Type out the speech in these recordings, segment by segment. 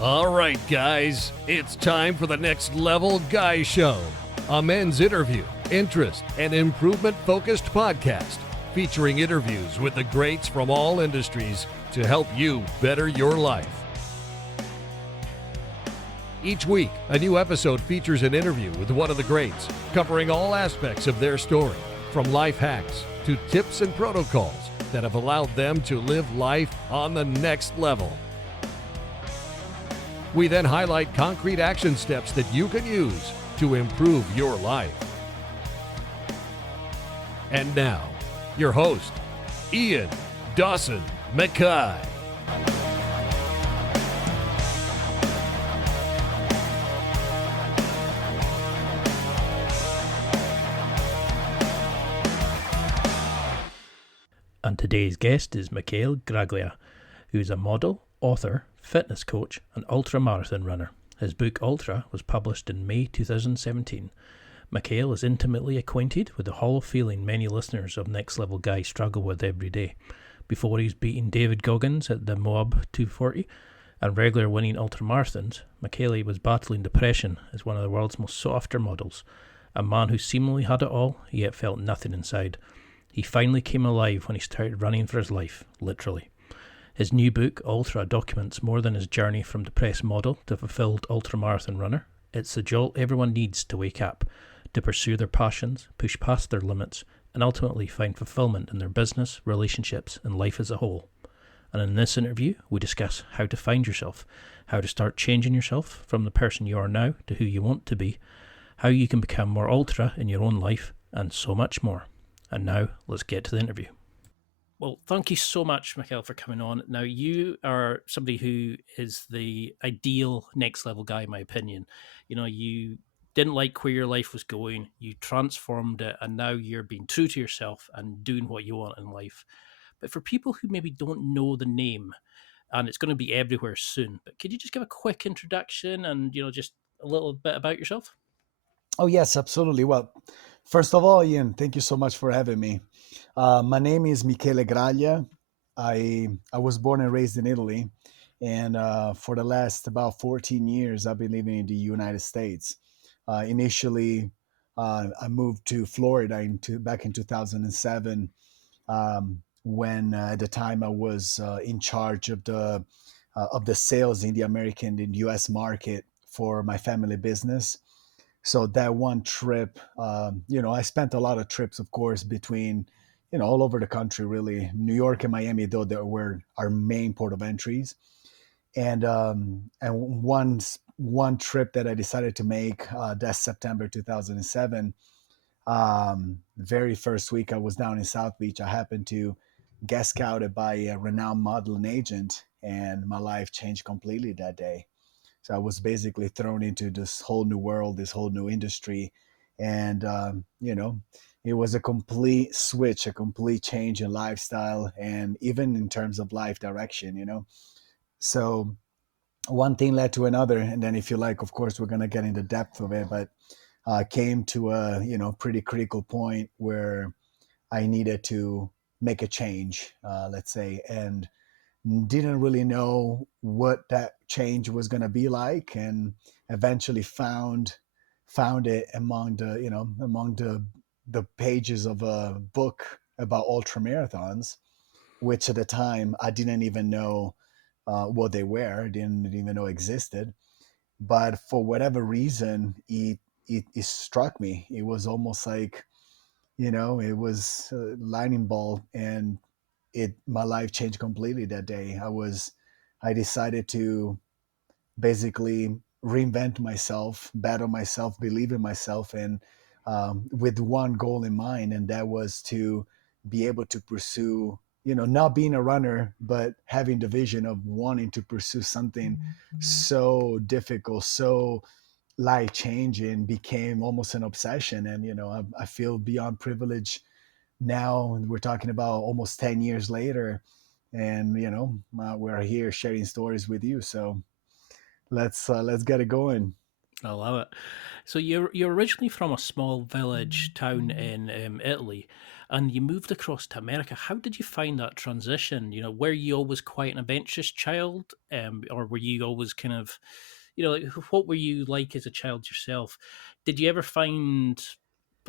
All right, guys, it's time for the Next Level Guy Show, a men's interview, interest, and improvement-focused podcast featuring interviews with the greats from all industries to help you better your life. Each week, a new episode features an interview with one of the greats, covering all aspects of their story, from life hacks to tips and protocols that have allowed them to live life on the next level. We then highlight concrete action steps that you can use to improve your life. And now, your host, Ian Dawson McKay. And today's guest is Michele Graglia, who is a model, author, fitness coach, and ultramarathon runner. His book Ultra was published in May 2017. Michele is intimately acquainted with the hollow feeling many listeners of Next Level Guy struggle with every day. Before he's beating David Goggins at the Moab 240 and regular winning ultramarathons, Michele was battling depression as one of the world's most sought after models. A man who seemingly had it all, yet felt nothing inside. He finally came alive when he started running for his life, literally. His new book, Ultra, documents more than his journey from depressed model to fulfilled ultramarathon runner. It's the jolt everyone needs to wake up, to pursue their passions, push past their limits, and ultimately find fulfillment in their business, relationships, and life as a whole. And in this interview, we discuss how to find yourself, how to start changing yourself from the person you are now to who you want to be, how you can become more ultra in your own life, and so much more. And now, let's get to the interview. Well, thank you so much, Michele, for coming on. Now, you are somebody who is the ideal next level guy, in my opinion. You know, you didn't like where your life was going, you transformed it, and now you're being true to yourself and doing what you want in life. But for people who maybe don't know the name, and it's going to be everywhere soon, but could you just give a quick introduction and, just a little bit about yourself? Oh, yes, absolutely. Well, first of all, Ian, thank you so much for having me. My name is Michele Graglia. I was born and raised in Italy, and for the last about 14 years, I've been living in the United States. Initially, I moved to Florida back in 2007, when at the time I was in charge of the sales in the U.S. market for my family business. So that one trip, I spent a lot of trips, of course, between, all over the country, really. New York and Miami, though, that were our main port of entries. And one trip that I decided to make, that September 2007, very first week I was down in South Beach, I happened to get scouted by a renowned modeling agent, and my life changed completely that day. So I was basically thrown into this whole new world, this whole new industry. And, it was a complete switch, a complete change in lifestyle, and even in terms of life direction. So one thing led to another. And then if you like, of course, we're going to get into depth of it, but came to a, pretty critical point where I needed to make a change, let's say, and didn't really know what that change was going to be like, and eventually found it among the pages of a book about ultramarathons, which at the time I didn't even know what they were, didn't even know existed. But for whatever reason, it struck me. It was almost like, it was a lightning bolt, and my life changed completely that day. I decided to basically reinvent myself, battle myself, believe in myself, and with one goal in mind, and that was to be able to pursue, not being a runner, but having the vision of wanting to pursue something so difficult, so life changing, became almost an obsession. And I feel beyond privileged now. We're talking about almost 10 years later, and we're here sharing stories with you. So let's get it going. I love it. So you're originally from a small village town in Italy, and you moved across to America. How did you find that transition? You know, were you always quite an adventurous child, or were you always kind of, like, what were you like as a child yourself? Did you ever find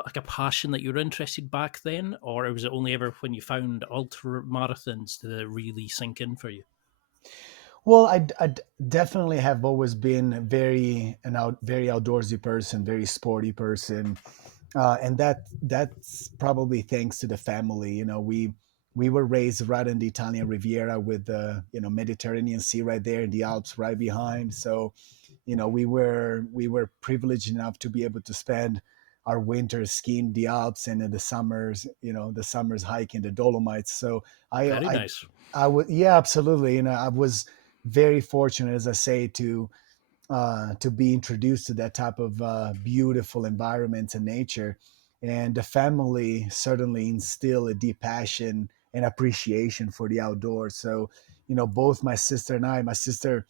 like a passion that you were interested back then, or was it only ever when you found ultra marathons did it really sink in for you? Well, definitely have always been very outdoorsy person, very sporty person, and that's probably thanks to the family. You know, we were raised right in the Italian Riviera with the Mediterranean Sea right there and the Alps right behind. So, we were privileged enough to be able to spend our winters skiing the Alps and in the summers hiking the Dolomites. So I Very I nice. I would, yeah, absolutely. I was very fortunate, as I say, to be introduced to that type of beautiful environment and nature. And the family certainly instill a deep passion and appreciation for the outdoors. So, both my sister and my sister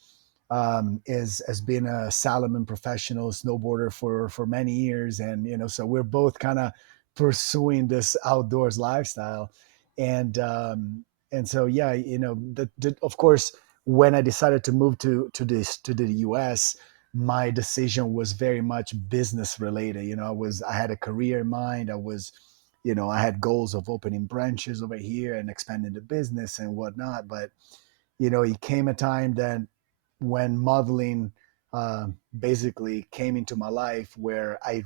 is has been a Salomon professional snowboarder for many years, and so we're both kind of pursuing this outdoors lifestyle, and so yeah, of course, when I decided to move to the U.S., my decision was very much business related. I had a career in mind. I had goals of opening branches over here and expanding the business and whatnot, but it came a time that when modeling basically came into my life where I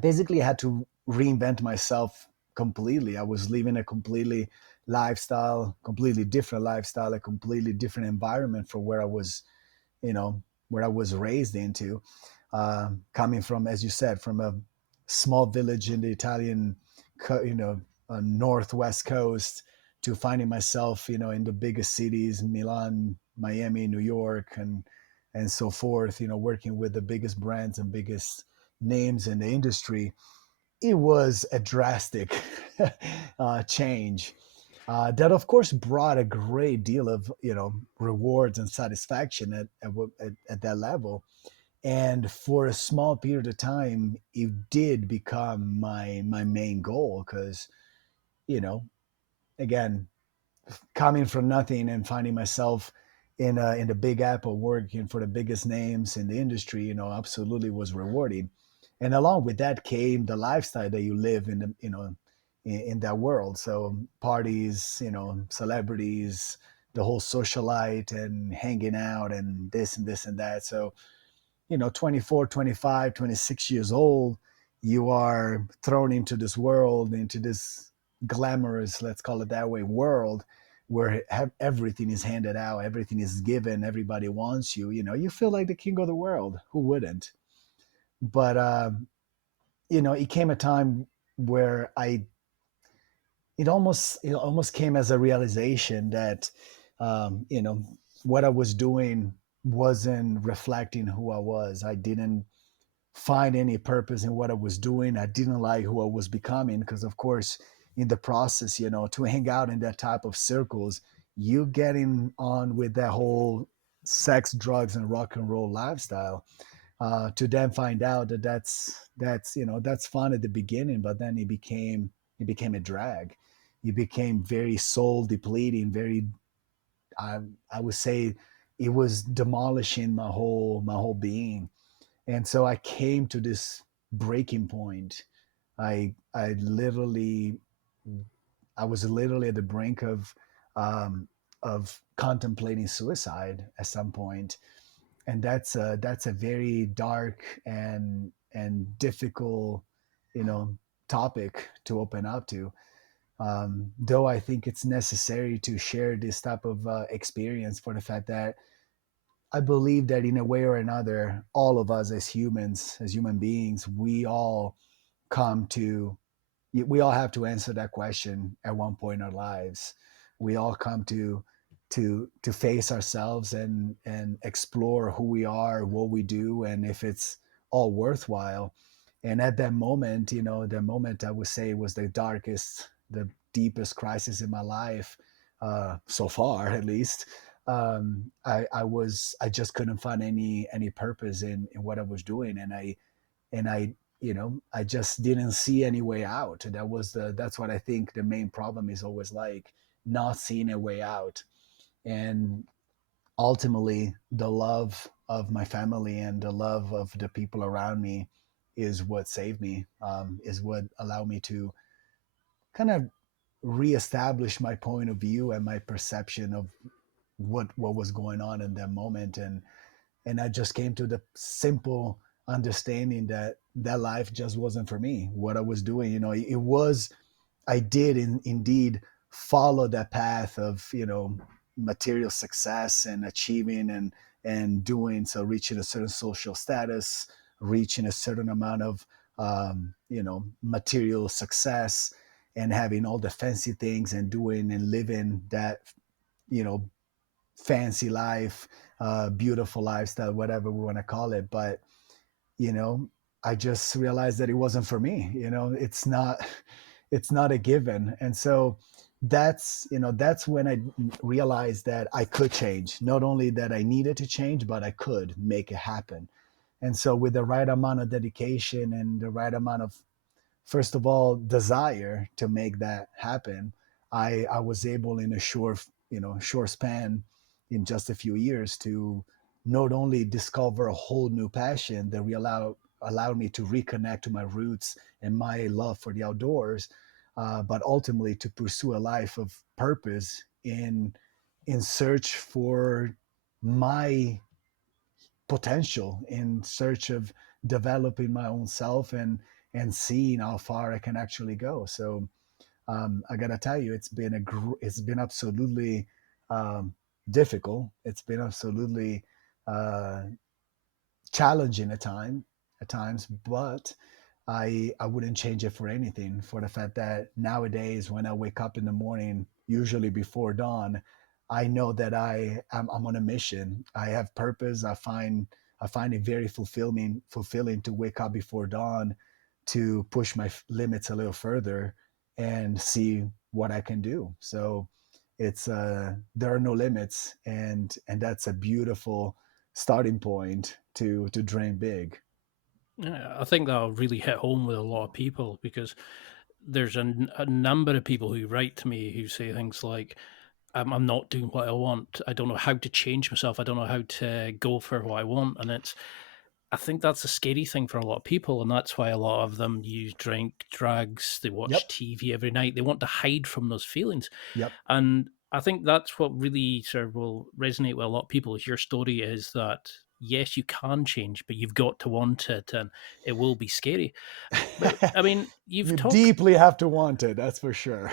basically had to reinvent myself completely. I was living a completely different lifestyle, a completely different environment from you know, where I was raised into, coming from, as you said, from a small village in the Italian, northwest coast, to finding myself, in the biggest cities, Milan, Miami, New York, and so forth. Working with the biggest brands and biggest names in the industry. It was a drastic change. That of course brought a great deal of rewards and satisfaction at that level, and for a small period of time it did become my main goal, because you know again, coming from nothing and finding myself in the Big Apple working for the biggest names in the industry, absolutely was rewarding. And along with that came the lifestyle that you live in the in that world. So parties, celebrities, the whole socialite and hanging out and this and this and that. So 24, 25, 26 years old, you are thrown into this world, into this glamorous, let's call it that way, world where everything is handed out, everything is given, everybody wants you. You feel like the king of the world. Who wouldn't? But it came a time where it almost came as a realization that what I was doing wasn't reflecting who I was. I didn't find any purpose in what I was doing. I didn't like who I was becoming, because of course in the process, to hang out in that type of circles, you getting on with that whole sex, drugs, and rock and roll lifestyle, to then find out that that's fun at the beginning, but then it became a drag. It became very soul depleting, very, I, I would say, it was demolishing my whole being. And so I came to this breaking point. I i literally i was literally at the brink of contemplating suicide at some point. And that's a very dark and difficult, you know topic to open up to. Though I think it's necessary to share this type of experience, for the fact that I believe that in a way or another, all of us as humans, as human beings, come to we all have to answer that question at one point in our lives. We all come to face ourselves and explore who we are, what we do, and if it's all worthwhile. And at that moment, the moment I would say was the darkest, the deepest crisis in my life, so far at least. I just couldn't find any purpose in what I was doing, and I I just didn't see any way out. That's what I think the main problem is always, like, not seeing a way out. And ultimately, the love of my family and the love of the people around me is what saved me, is what allowed me to kind of reestablish my point of view and my perception of what was going on in that moment. And I just came to the simple understanding that that life just wasn't for me. What I was doing, it was, I did indeed follow that path of, material success and achieving and doing so, reaching a certain social status, reaching a certain amount of material success, and having all the fancy things and doing and living that, you know fancy life, beautiful lifestyle, whatever we want to call it. But you know, I just realized that it wasn't for me. It's not a given. And so that's when I realized that I could change. Not only that I needed to change, but I could make it happen. And so with the right amount of dedication and the right amount of, first of all, desire to make that happen, I was able in a short span, in just a few years, to not only discover a whole new passion that allowed me to reconnect to my roots and my love for the outdoors, but ultimately to pursue a life of purpose in search for my potential, in search of developing my own self and seeing how far I can actually go. So I gotta tell you, it's been absolutely difficult. It's been absolutely uh, challenging at times, but I wouldn't change it for anything. For the fact that nowadays, when I wake up in the morning, usually before dawn, I know that I'm on a mission. I have purpose. I find it very fulfilling to wake up before dawn, to push my limits a little further and see what I can do. So it's there are no limits, and that's a beautiful starting point to dream big. Yeah, I think that'll really hit home with a lot of people because there's a number of people who write to me who say things like, I'm not doing what I want. I don't know how to change myself. I don't know how to go for what I want. And I think that's a scary thing for a lot of people. And that's why a lot of them use drink, drugs, they watch Yep. TV every night. They want to hide from those feelings. Yep. And I think that's what really sort of will resonate with a lot of people. Is your story is that, yes, you can change, but you've got to want it and it will be scary. But I mean, you've You talked. deeply have to want it, that's for sure.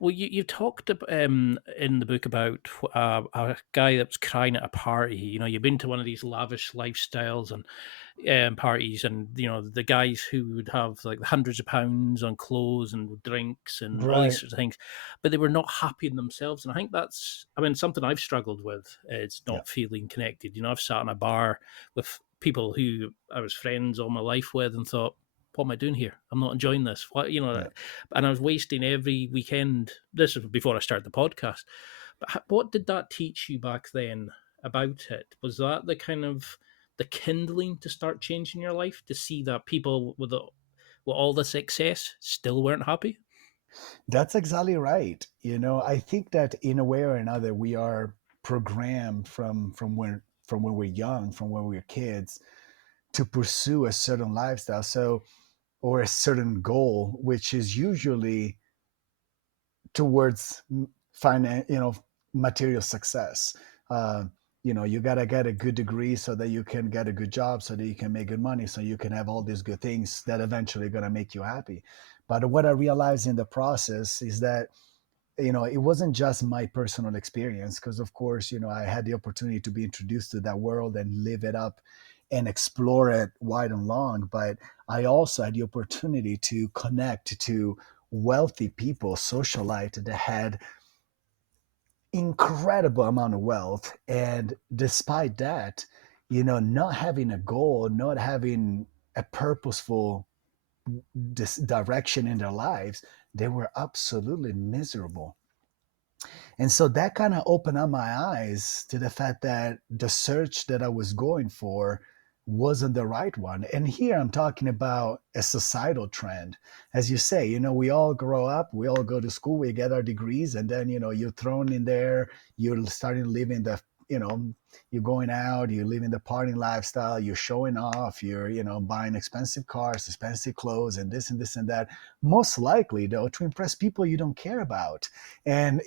Well, you talked in the book about a guy that was crying at a party. You know, you've been to one of these lavish lifestyles and parties, and you know the guys who would have like hundreds of pounds on clothes and drinks and all these Right. sorts of things, but they were not happy in themselves. And I think that's, I mean, something I've struggled with is Yeah. not feeling connected. You know, I've sat in a bar with people who I was friends all my life with and thought, what am I doing here? I'm not enjoying this. What, you know, Yeah. and I was wasting every weekend. This is before I started the podcast. But what did that teach you back then about it? Was that the kind of the kindling to start changing your life, to see that people with all the success still weren't happy? That's exactly right. I think that in a way or another, we are programmed from when we're young, from when we're kids, to pursue a certain lifestyle, so, or a certain goal, which is usually towards material success. uh, you got to get a good degree so that you can get a good job, so that you can make good money, so you can have all these good things that eventually going to make you happy. But what I realized in the process is that it wasn't just my personal experience, because of course I had the opportunity to be introduced to that world and live it up and explore it wide and long. But I also had the opportunity to connect to wealthy people, socialite, that had incredible amount of wealth, and despite that, not having a goal, not having a purposeful direction in their lives, they were absolutely miserable. And so that kind of opened up my eyes to the fact that the search that I was going for wasn't the right one. And here I'm talking about a societal trend. As you say, we all grow up, we all go to school, we get our degrees, and then, you're thrown in there, you're starting living the, you know, you're going out, you're living the partying lifestyle, you're showing off, you're, buying expensive cars, expensive clothes, and this and this and that. Most likely, though, to impress people you don't care about. And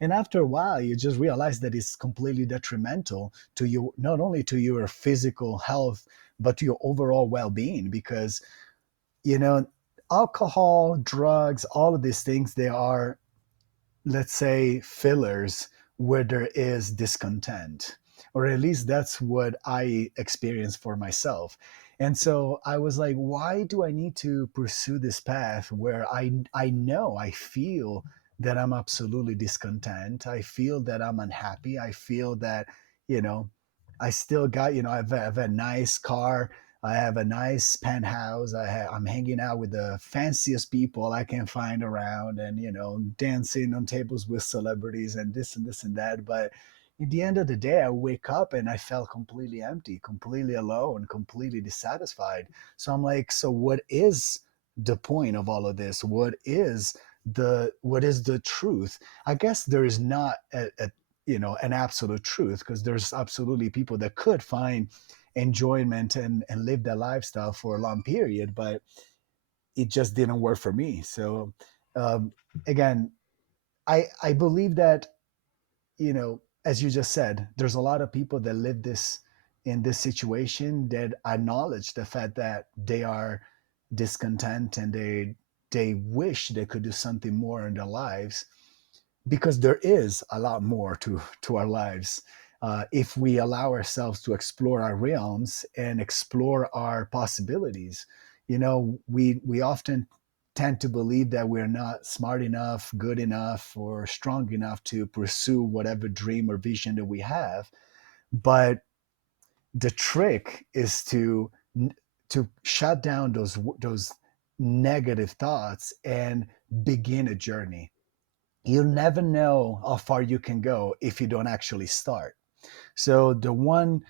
and after a while, you just realize that it's completely detrimental to you, not only to your physical health, but to your overall well-being. Because, you know, alcohol, drugs, all of these things, they are, let's say, fillers where there is discontent, or at least that's what I experienced for myself. And so I was like, why do I need to pursue this path where I know, I feel that I'm absolutely discontent, I feel that I'm unhappy, I feel that, you know I still got, I have a nice car, I have a nice penthouse. I'm hanging out with the fanciest people I can find around, and dancing on tables with celebrities, and this and this and that. But at the end of the day, I wake up and I felt completely empty, completely alone, completely dissatisfied. So I'm like, so what is the point of all of this? What is the truth? I guess there is not an absolute truth, because there's absolutely people that could find enjoyment and live that lifestyle for a long period, but it just didn't work for me. So um, again, I believe that, as you just said, there's a lot of people that live this in this situation that acknowledge the fact that they are discontent, and they wish they could do something more in their lives, because there is a lot more to our lives, if we allow ourselves to explore our realms and explore our possibilities. We often tend to believe that we're not smart enough, good enough, or strong enough to pursue whatever dream or vision that we have. But the trick is to shut down those negative thoughts and begin a journey. You'll never know how far you can go if you don't actually start. So the one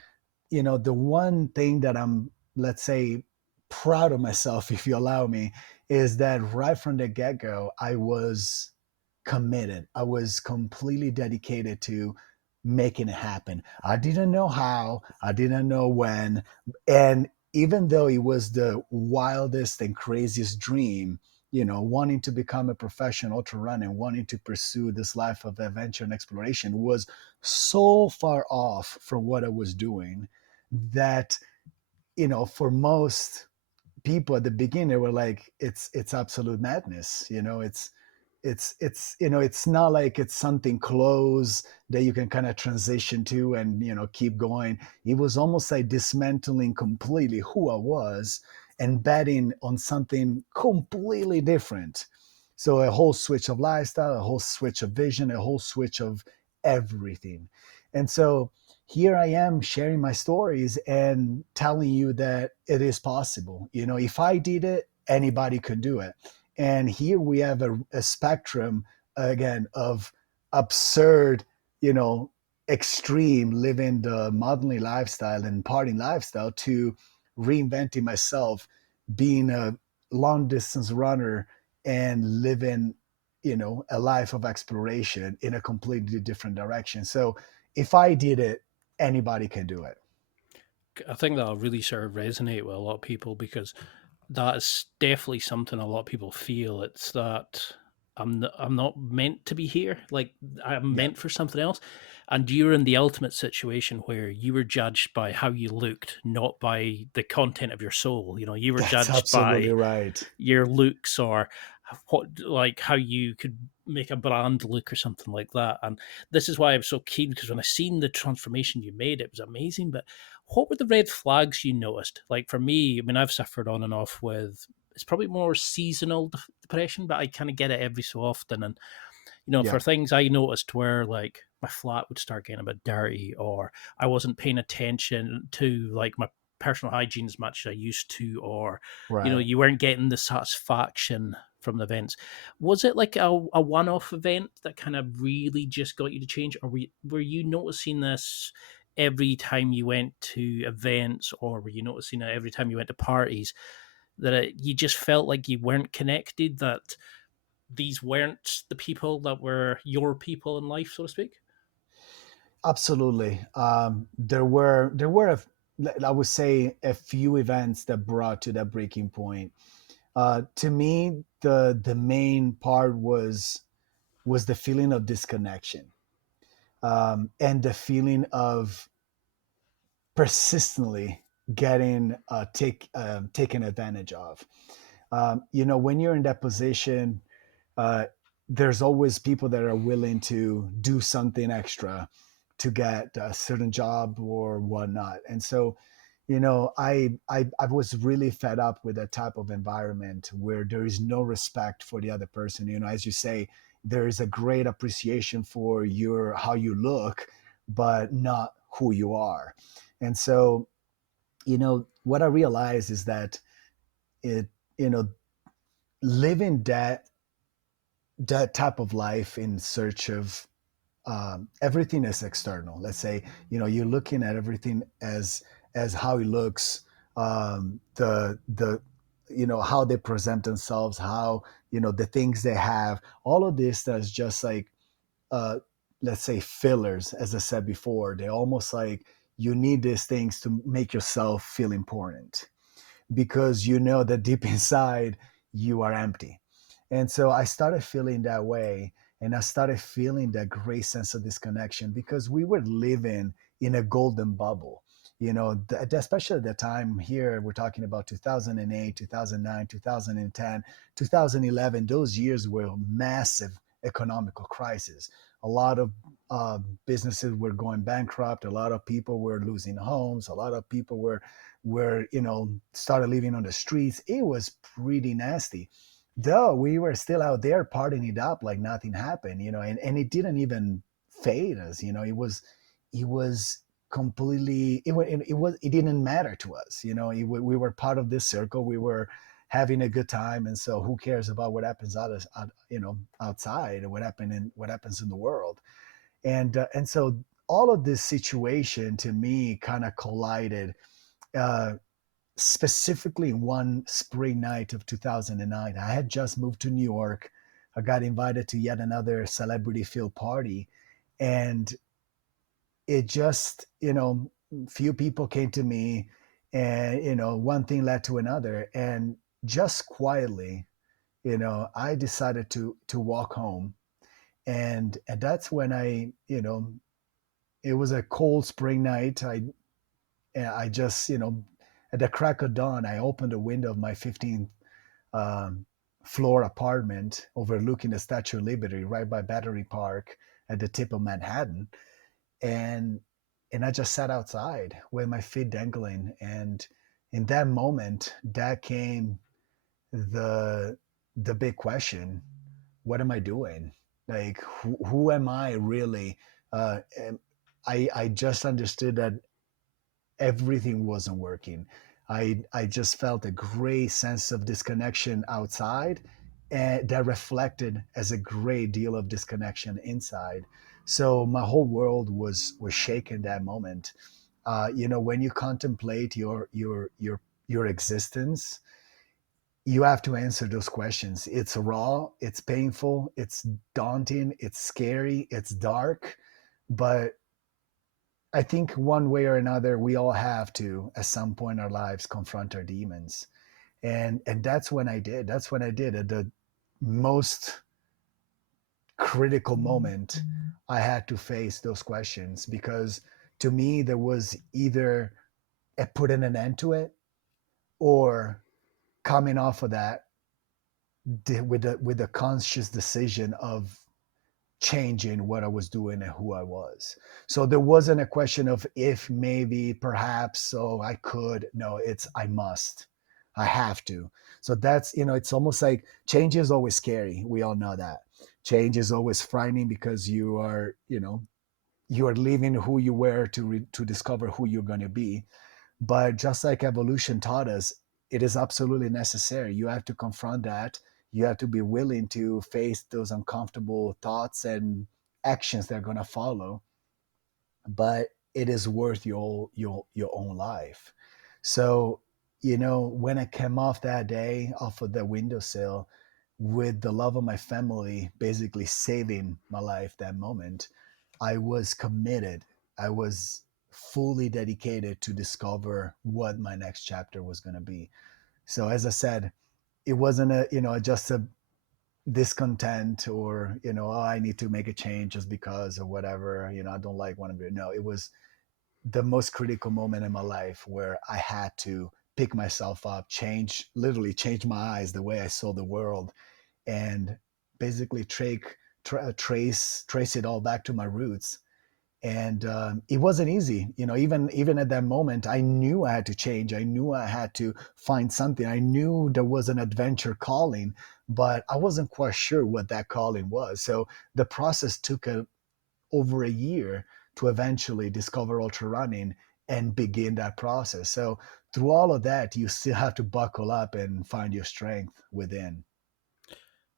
thing that I'm, let's say, proud of myself, if you allow me, is that right from the get-go, I was committed. I was completely dedicated to making it happen. I didn't know how, I didn't know when. And even though it was the wildest and craziest dream, wanting to become a professional ultra runner and wanting to pursue this life of adventure and exploration was so far off from what I was doing that, for most people at the beginning, they were like, it's absolute madness. It's not like it's something close that you can kind of transition to and keep going. It was almost like dismantling completely who I was and betting on something completely different. So a whole switch of lifestyle, a whole switch of vision, a whole switch of everything. And so here I am sharing my stories and telling you that it is possible. If I did it, anybody could do it. And here we have a spectrum, again, of absurd, extreme living the modeling lifestyle and partying lifestyle, to reinventing myself, being a long distance runner and living, a life of exploration in a completely different direction. So if I did it, anybody can do it. I think that'll really sort of resonate with a lot of people, because that's definitely something a lot of people feel. It's that I'm not meant to be here. Like, I'm Yeah, meant for something else. And you're in the ultimate situation where you were judged by how you looked, not by the content of your soul. You were that's judged absolutely by right. your looks, or what, like how you could make a brand look or something like that. And this is why I was so keen, because when I seen the transformation you made, it was amazing. But what were the red flags you noticed? Like, for me, I mean, I've suffered on and off with, it's probably more seasonal depression, but I kind of get it every so often. And Yeah, for things I noticed where, like, my flat would start getting a bit dirty, or I wasn't paying attention to, like, my personal hygiene as much as I used to, or right. you weren't getting the satisfaction from the events. Was it like a one-off event that kind of really just got you to change, or were you noticing this every time you went to events, or were you noticing it every time you went to parties, that you just felt like you weren't connected, that these weren't the people that were your people in life, so to speak? Absolutely. I would say, a few events that brought to that breaking point. To me, the main part was the feeling of disconnection, and the feeling of persistently getting taken advantage of. When you're in that position, uh, there's always people that are willing to do something extra to get a certain job or whatnot. And so, I was really fed up with that type of environment where there is no respect for the other person. As you say, there is a great appreciation for how you look, but not who you are. And so, what I realized is that it, you know, living that type of life in search of, everything is external. Let's say, you're looking at everything as how it looks, the how they present themselves, how, the things they have, all of this that's just like, uh, let's say, fillers. As I said before, they're almost like you need these things to make yourself feel important, because that deep inside you are empty. And so I started feeling that way. And I started feeling that great sense of disconnection, because we were living in a golden bubble. Especially at the time here, we're talking about 2008, 2009, 2010, 2011. Those years were massive economical crisis. A lot of businesses were going bankrupt. A lot of people were losing homes. A lot of people were started living on the streets. It was pretty nasty, though we were still out there partying it up like nothing happened, and it didn't even fade us. It was completely, it didn't matter to us. We were part of this circle. We were having a good time, and so who cares about what happens outside, and what happens in the world. And so all of this situation to me kind of collided, uh, specifically one spring night of 2009. I had just moved to New York. I got invited to yet another celebrity field party. And it just, few people came to me, and, one thing led to another. And just quietly, I decided to walk home. And that's when it was a cold spring night. I just, at the crack of dawn, I opened the window of my 15th um, floor apartment overlooking the Statue of Liberty right by Battery Park at the tip of Manhattan. And I just sat outside with my feet dangling. And in that moment, that came the big question: what am I doing? Like, who am I really? And I just understood that everything wasn't working. I just felt a great sense of disconnection outside, and that reflected as a great deal of disconnection inside. So my whole world was shaken that moment. When you contemplate your existence, you have to answer those questions. It's raw, it's painful, it's daunting, it's scary, it's dark, but I think one way or another, we all have to, at some point in our lives, confront our demons. And that's when I did. That's when I did. At the most critical moment, I had to face those questions, because to me, there was either putting an end to it, or coming off of that with a conscious decision of changing what I was doing and who I was. So there wasn't a question of if, maybe, perhaps, so I could. No, it's I must. I have to. So that's, it's almost like change is always scary. We all know that. Change is always frightening, because you are leaving who you were to discover who you're going to be. But just like evolution taught us, it is absolutely necessary. You have to confront that. You have to be willing to face those uncomfortable thoughts and actions that are going to follow, but it is worth your own life. So, when I came off that day off of the windowsill with the love of my family basically saving my life that moment, I was committed. I was fully dedicated to discover what my next chapter was going to be. So as I said, it wasn't just a discontent, or oh, I need to make a change just because or whatever, I don't like what I'm doing. No, it was the most critical moment in my life where I had to pick myself up, literally change my eyes, the way I saw the world, and basically trace it all back to my roots. And it wasn't easy, even at that moment. I knew I had to change. I knew I had to find something. I knew there was an adventure calling, but I wasn't quite sure what that calling was. So the process took over a year to eventually discover ultra running and begin that process. So through all of that, you still have to buckle up and find your strength within.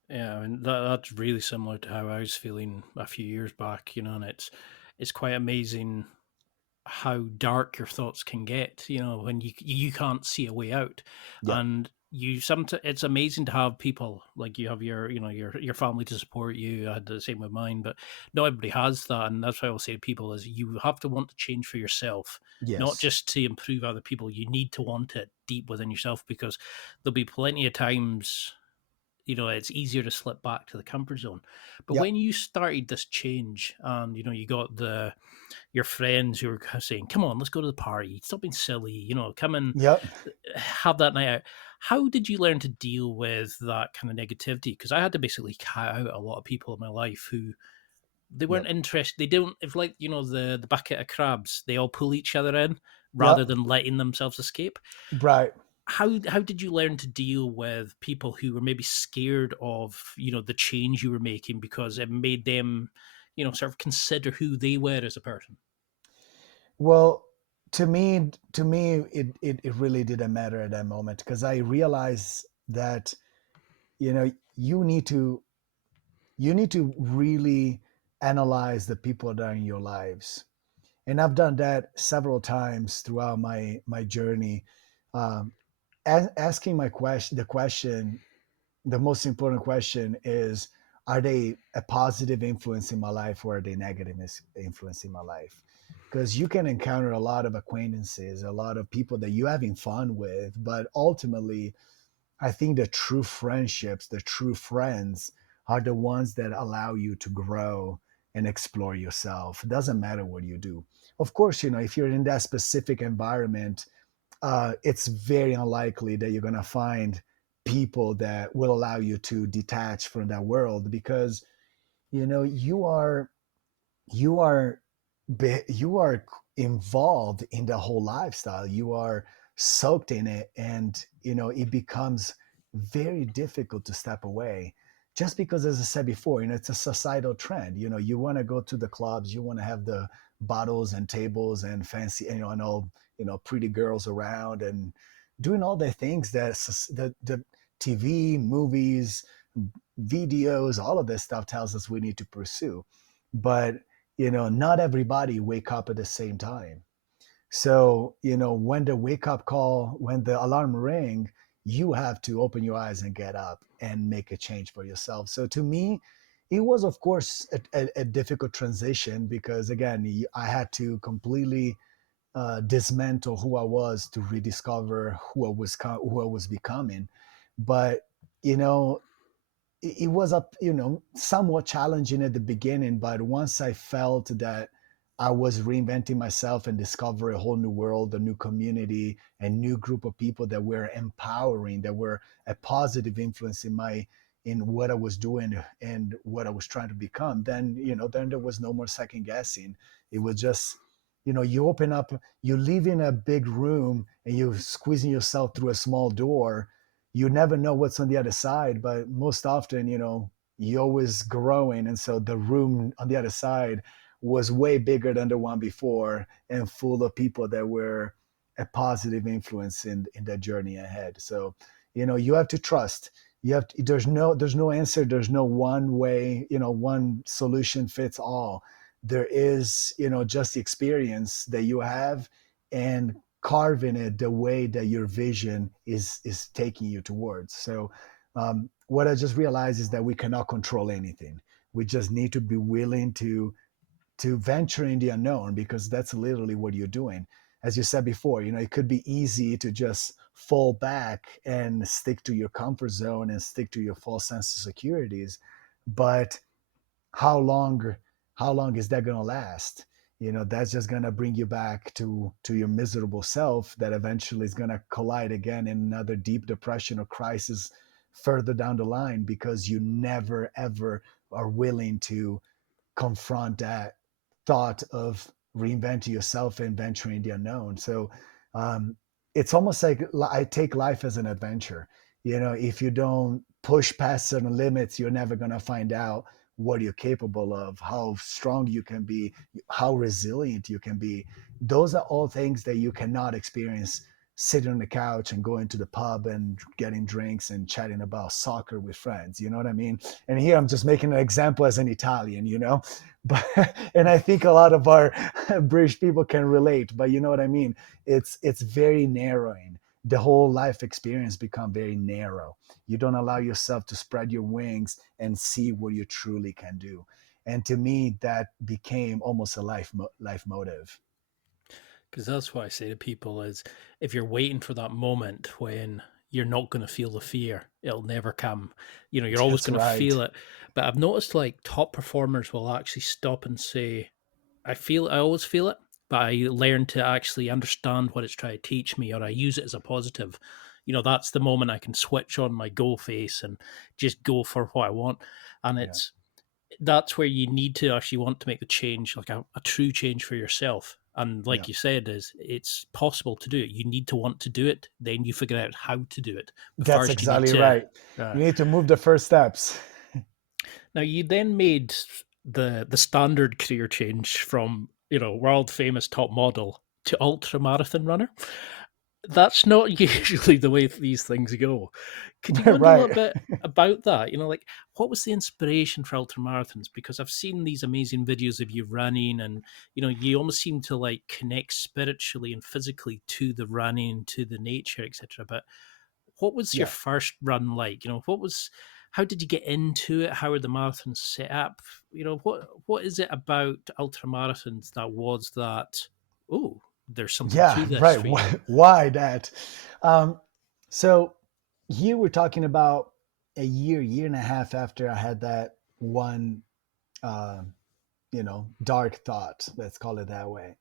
Yeah, I mean that's really similar to how I was feeling a few years back, and it's quite amazing how dark your thoughts can get, when you can't see a way out. Yeah. And it's amazing to have people like you have your family to support you. I had the same with mine, but not everybody has that. And that's why I'll say to people is you have to want to change for yourself, not Yes. just to improve other people. You need to want it deep within yourself, because there'll be plenty of times it's easier to slip back to the comfort zone. But Yep. when you started this change and you got your friends who were saying, come on, let's go to the party, stop being silly, come and Yep. have that night out, how did you learn to deal with that kind of negativity? Because I had to basically cut out a lot of people in my life who they weren't Yep. interested. They don't, if like the bucket of crabs, they all pull each other in rather Yep. than letting themselves escape. Right. How did you learn to deal with people who were maybe scared of the change you were making, because it made them sort of consider who they were as a person? Well, to me, it really didn't matter at that moment, because I realized that you know you need to really analyze the people that are in your lives. And I've done that several times throughout my journey. um, Asking the most important question is, are they a positive influence in my life, or are they negative influence in my life? Because you can encounter a lot of acquaintances, a lot of people that you're having fun with, but ultimately I think the true friendships, the true friends, are the ones that allow you to grow and explore yourself. It doesn't matter what you do. Of course, if you're in that specific environment, it's very unlikely that you're going to find people that will allow you to detach from that world, because you are you are involved in the whole lifestyle. You are soaked in it, and it becomes very difficult to step away, just because, as I said before, it's a societal trend. You want to go to the clubs, you want to have the bottles and tables and fancy, and all, pretty girls around and doing all the things that the TV, movies, videos, all of this stuff tells us we need to pursue. But not everybody wake up at the same time. So when the wake up call, when the alarm ring, you have to open your eyes and get up and make a change for yourself. So to me, it was, of course, a difficult transition, because again, I had to completely dismantle who I was to rediscover who I was becoming. But you know it was somewhat challenging at the beginning, but once I felt that I was reinventing myself and discover a whole new world, a new community, a new group of people that were empowering, that were a positive influence in what I was doing and what I was trying to become, then there was no more second guessing. It was just, you open up, you live in a big room and you're squeezing yourself through a small door. You never know what's on the other side, but most often, you're always growing. And so the room on the other side was way bigger than the one before, and full of people that were a positive influence in that journey ahead. So, you have to trust. there's no answer. There's no one way, one solution fits all. There is, just the experience that you have, and carving it the way that your vision is taking you towards. So what I just realized is that we cannot control anything. We just need to be willing to venture in the unknown, because that's literally what you're doing. As you said before, it could be easy to just fall back and stick to your comfort zone and stick to your false sense of securities. But how long is that going to last? That's just going to bring you back to your miserable self, that eventually is going to collide again in another deep depression or crisis further down the line, because you never ever are willing to confront that thought of reinventing yourself and venturing the unknown. So um, it's almost like I take life as an adventure. If you don't push past certain limits, you're never going to find out what you're capable of, how strong you can be, how resilient you can be. Those are all things that you cannot experience sitting on the couch and going to the pub and getting drinks and chatting about soccer with friends. You know what I mean? And here I'm just making an example as an Italian, but and I think a lot of our British people can relate, but you know what I mean? It's very narrowing. The whole life experience become very narrow. You don't allow yourself to spread your wings and see what you truly can do. And to me, that became almost a life motive. Because that's what I say to people is, if you're waiting for that moment when you're not going to feel the fear, it'll never come. You're always That's going to right. feel it. But I've noticed like top performers will actually stop and say, I always feel it, but I learn to actually understand what it's trying to teach me, or I use it as a positive. That's the moment I can switch on my go face and just go for what I want. And Yeah. that's where you need to actually want to make the change, like a true change for yourself. And Yeah. like you said, it's possible to do it. You need to want to do it, then you figure out how to do it. But That's first, you need exactly to. right. You need to move the first steps. Now, you then made the standard career change from world famous top model to ultra marathon runner. That's not usually the way these things go. Could you go into a little Right. bit about that? Like, what was the inspiration for ultramarathons? Because I've seen these amazing videos of you running, and you almost seem to like connect spiritually and physically to the running, to the nature, etc. But what was your Yeah. first run like? How did you get into it? How are the marathons set up? What is it about ultramarathons that was that? Oh, there's something Yeah. to this Right. for you. Why that? Um, so here we're talking about a year and a half after I had that one, uh, dark thought. Let's call it that way.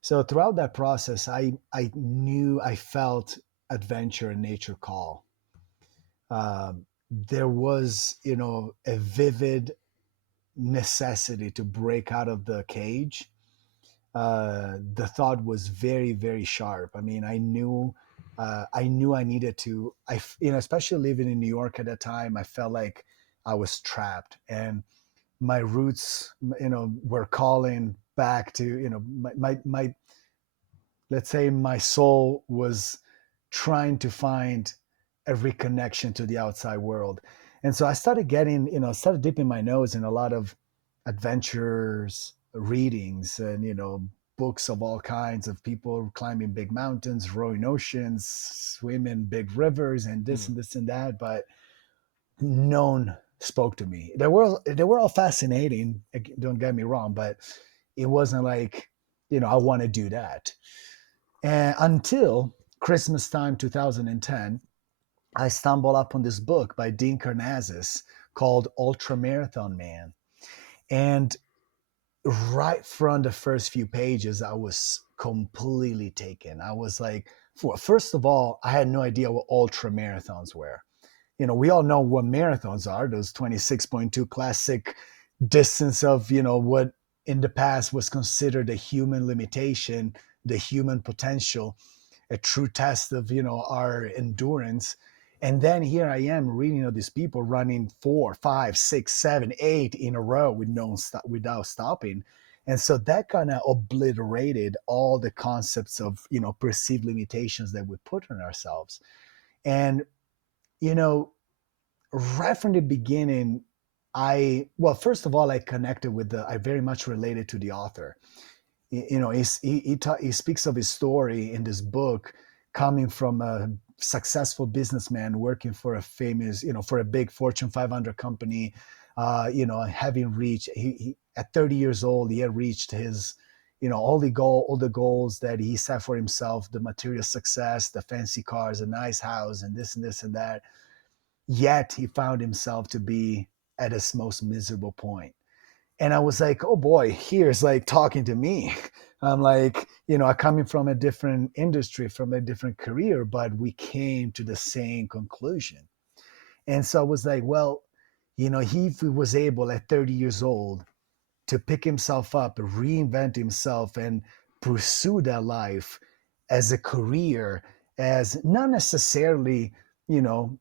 So throughout that process, I knew I felt adventure and nature call. There was, a vivid necessity to break out of the cage. The thought was very, very sharp. I mean, I knew I needed to. Especially living in New York at that time, I felt like I was trapped, and my roots, were calling back to, my let's say my soul was trying to find a reconnection to the outside world. And so I started getting, started dipping my nose in a lot of adventures, readings, and, books of all kinds of people climbing big mountains, rowing oceans, swimming big rivers, and this Hmm. and this and that. But none spoke to me. They were all fascinating. Don't get me wrong, but it wasn't like, I want to do that. And until Christmas time 2010, I stumbled upon this book by Dean Karnazes called Ultramarathon Man. And right from the first few pages, I was completely taken. I was like, first of all, I had no idea what ultra marathons were. We all know what marathons are, those 26.2 classic distance of, what in the past was considered a human limitation, the human potential, a true test of, our endurance. And then here I am reading of these people running 4, 5, 6, 7, 8 in a row without stopping. And so that kind of obliterated all the concepts of, perceived limitations that we put on ourselves. And, you know, right from the beginning, first of all, I connected with I very much related to the author. He speaks of his story in this book, coming from a successful businessman working for a famous, for a big Fortune 500 company, having reached, he at 30 years old, he had reached his, all the goals that he set for himself, the material success, the fancy cars, a nice house, and this and that. Yet he found himself to be at his most miserable point. And I was like, oh boy, here's like talking to me. I'm like, coming from a different industry, from a different career, but we came to the same conclusion. And so I was like, well, he was able at 30 years old to pick himself up, reinvent himself, and pursue that life as a career, as not necessarily, to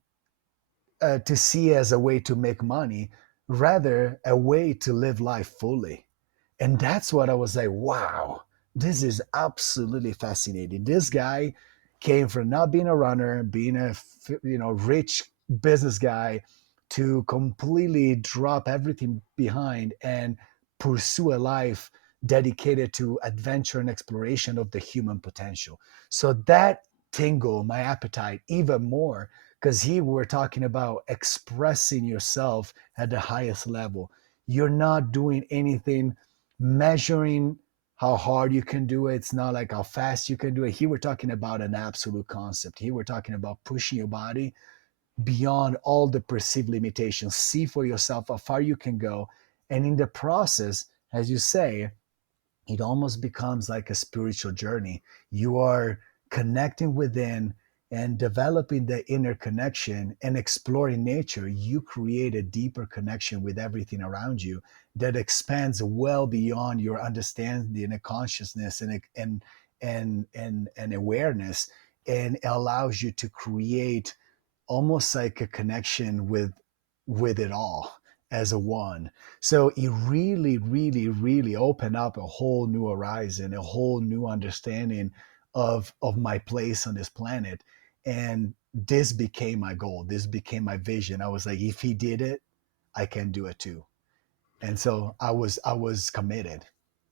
see as a way to make money, rather a way to live life fully. And that's what I was like, wow, this is absolutely fascinating. This guy came from not being a runner, being a rich business guy, to completely drop everything behind and pursue a life dedicated to adventure and exploration of the human potential. So that tingled my appetite even more, because here we're talking about expressing yourself at the highest level. You're not doing anything measuring how hard you can do it. It's not like how fast you can do it. Here we're talking about an absolute concept. Here we're talking about pushing your body beyond all the perceived limitations. See for yourself how far you can go. And in the process, as you say, it almost becomes like a spiritual journey. You are connecting within and developing the inner connection and exploring nature. You create a deeper connection with everything around you that expands well beyond your understanding and consciousness and awareness, and allows you to create almost like a connection with it all as a one. So it really, really, really opened up a whole new horizon, a whole new understanding of my place on this planet. And this became my goal. This became my vision. I was like, if he did it, I can do it too. And so I was committed.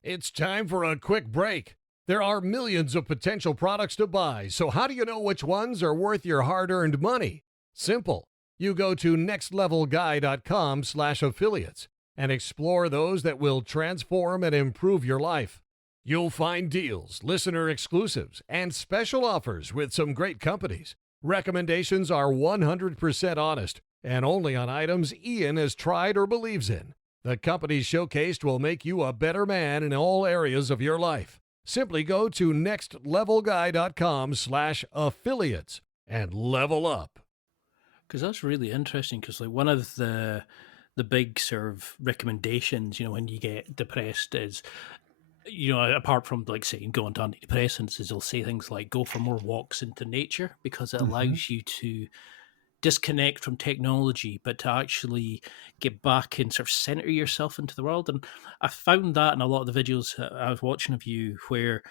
It's time for a quick break. There are millions of potential products to buy, so how do you know which ones are worth your hard-earned money? Simple. You go to nextlevelguy.com/affiliates and explore those that will transform and improve your life. You'll find deals, listener exclusives, and special offers with some great companies. Recommendations are 100% honest and only on items Ian has tried or believes in. The companies showcased will make you a better man in all areas of your life. Simply go to nextlevelguy.com/affiliates and level up. Because that's really interesting, because like one of the big sort of recommendations, when you get depressed is, apart from like saying go on antidepressants, is they'll say things like go for more walks into nature, because it allows you to disconnect from technology, but to actually get back and sort of center yourself into the world. And I found that in a lot of the videos I was watching of you, where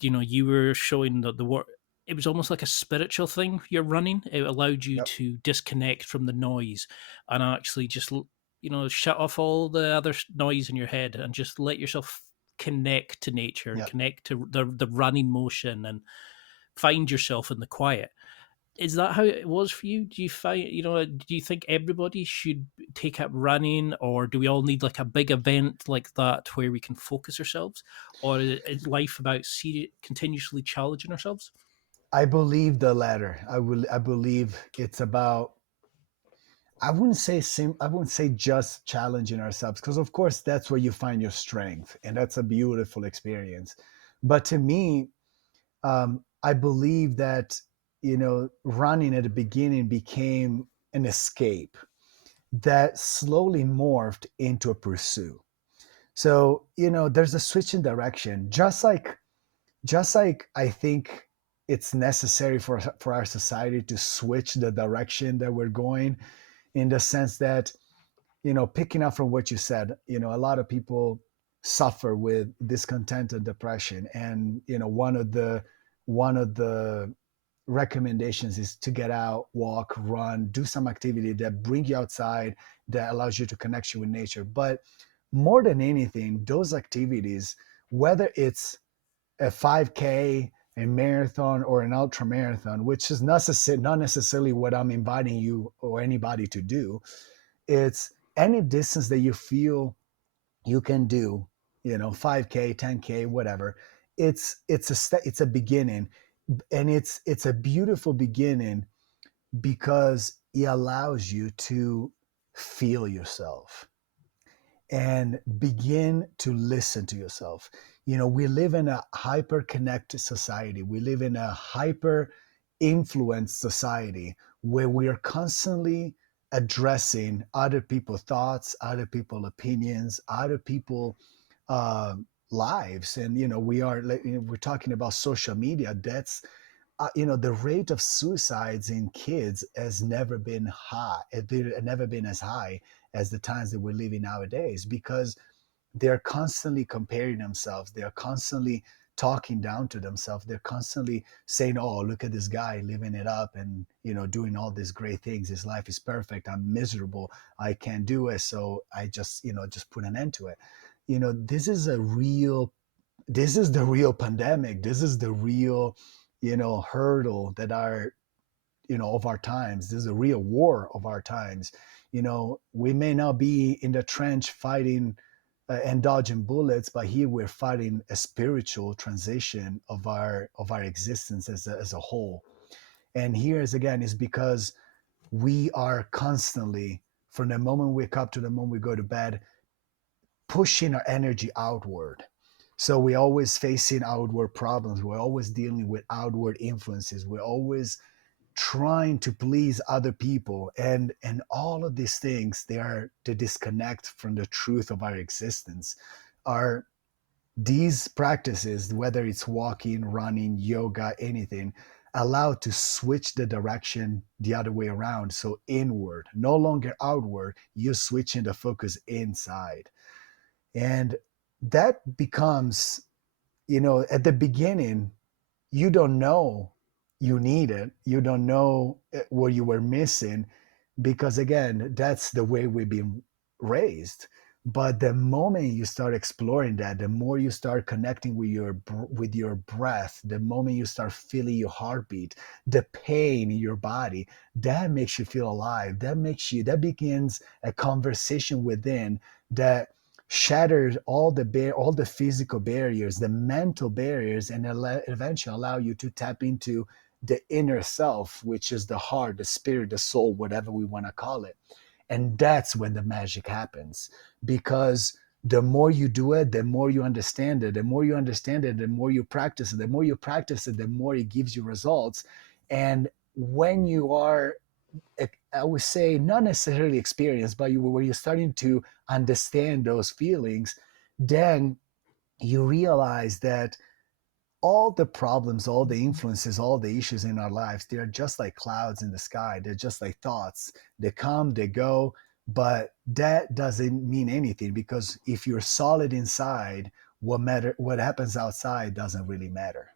you were showing that the work, it was almost like a spiritual thing you're running. It allowed you to disconnect from the noise and actually just shut off all the other noise in your head and just let yourself connect to nature and connect to the running motion and find yourself in the quiet. Is that how it was for you? Do you find, do you think everybody should take up running, or do we all need like a big event like that where we can focus ourselves? Or is life about continuously challenging ourselves? I believe the latter. I believe it's about, I wouldn't say just challenging ourselves, because of course that's where you find your strength, and that's a beautiful experience. But to me, I believe that running at the beginning became an escape that slowly morphed into a pursuit. So there's a switch in direction, just like I think it's necessary for our society to switch the direction that we're going, in the sense that, picking up from what you said, a lot of people suffer with discontent and depression. And, one of the recommendations is to get out, walk, run, do some activity that bring you outside, that allows you to connect you with nature. But more than anything, those activities, whether it's a 5K, a marathon, or an ultra marathon, which is not necessarily what I'm inviting you or anybody to do, it's any distance that you feel you can do, 5K, 10K, whatever. It's a beginning, and it's a beautiful beginning because it allows you to feel yourself and begin to listen to yourself. We live in a hyper connected society. We live in a hyper influenced society where we are constantly addressing other people's thoughts, other people's opinions, other people's uh, lives. And we're talking about social media. That's the rate of suicides in kids has never been high. It's never been as high as the times that we're living nowadays, because they're constantly comparing themselves. They're constantly talking down to themselves. They're constantly saying, "Oh, look at this guy living it up and doing all these great things. His life is perfect. I'm miserable. I can't do it. So I just put an end to it." This is the real pandemic. This is the real hurdle that of our times. This is a real war of our times. We may not be in the trench fighting and dodging bullets, but here we're fighting a spiritual transition of our existence as a whole. And here is again is because we are constantly, from the moment we wake up to the moment we go to bed, pushing our energy outward. So we're always facing outward problems. We're always dealing with outward influences. We're always trying to please other people, and all of these things, they are to disconnect from the truth of our existence. Are these practices, whether it's walking, running, yoga, anything, allow to switch the direction the other way around? So inward, no longer outward. You're switching the focus inside. And that becomes, at the beginning, you don't know you need it. You don't know what you were missing, because again, that's the way we've been raised. But the moment you start exploring that, the more you start connecting with your breath, the moment you start feeling your heartbeat, the pain in your body, that makes you feel alive. That begins a conversation within that shatters all the physical barriers, the mental barriers, and eventually allow you to tap into the inner self, which is the heart, the spirit, the soul, whatever we want to call it. And that's when the magic happens, because the more you do it, the more you understand it. The more you understand it, the more you practice it. The more you practice it, the more it gives you results. And when you are, I would say, not necessarily experienced, but where you're starting to understand those feelings, then you realize that all the problems, all the influences, all the issues in our lives, they're just like clouds in the sky. They're just like thoughts. They come, they go, but that doesn't mean anything, because if you're solid inside, what happens outside doesn't really matter.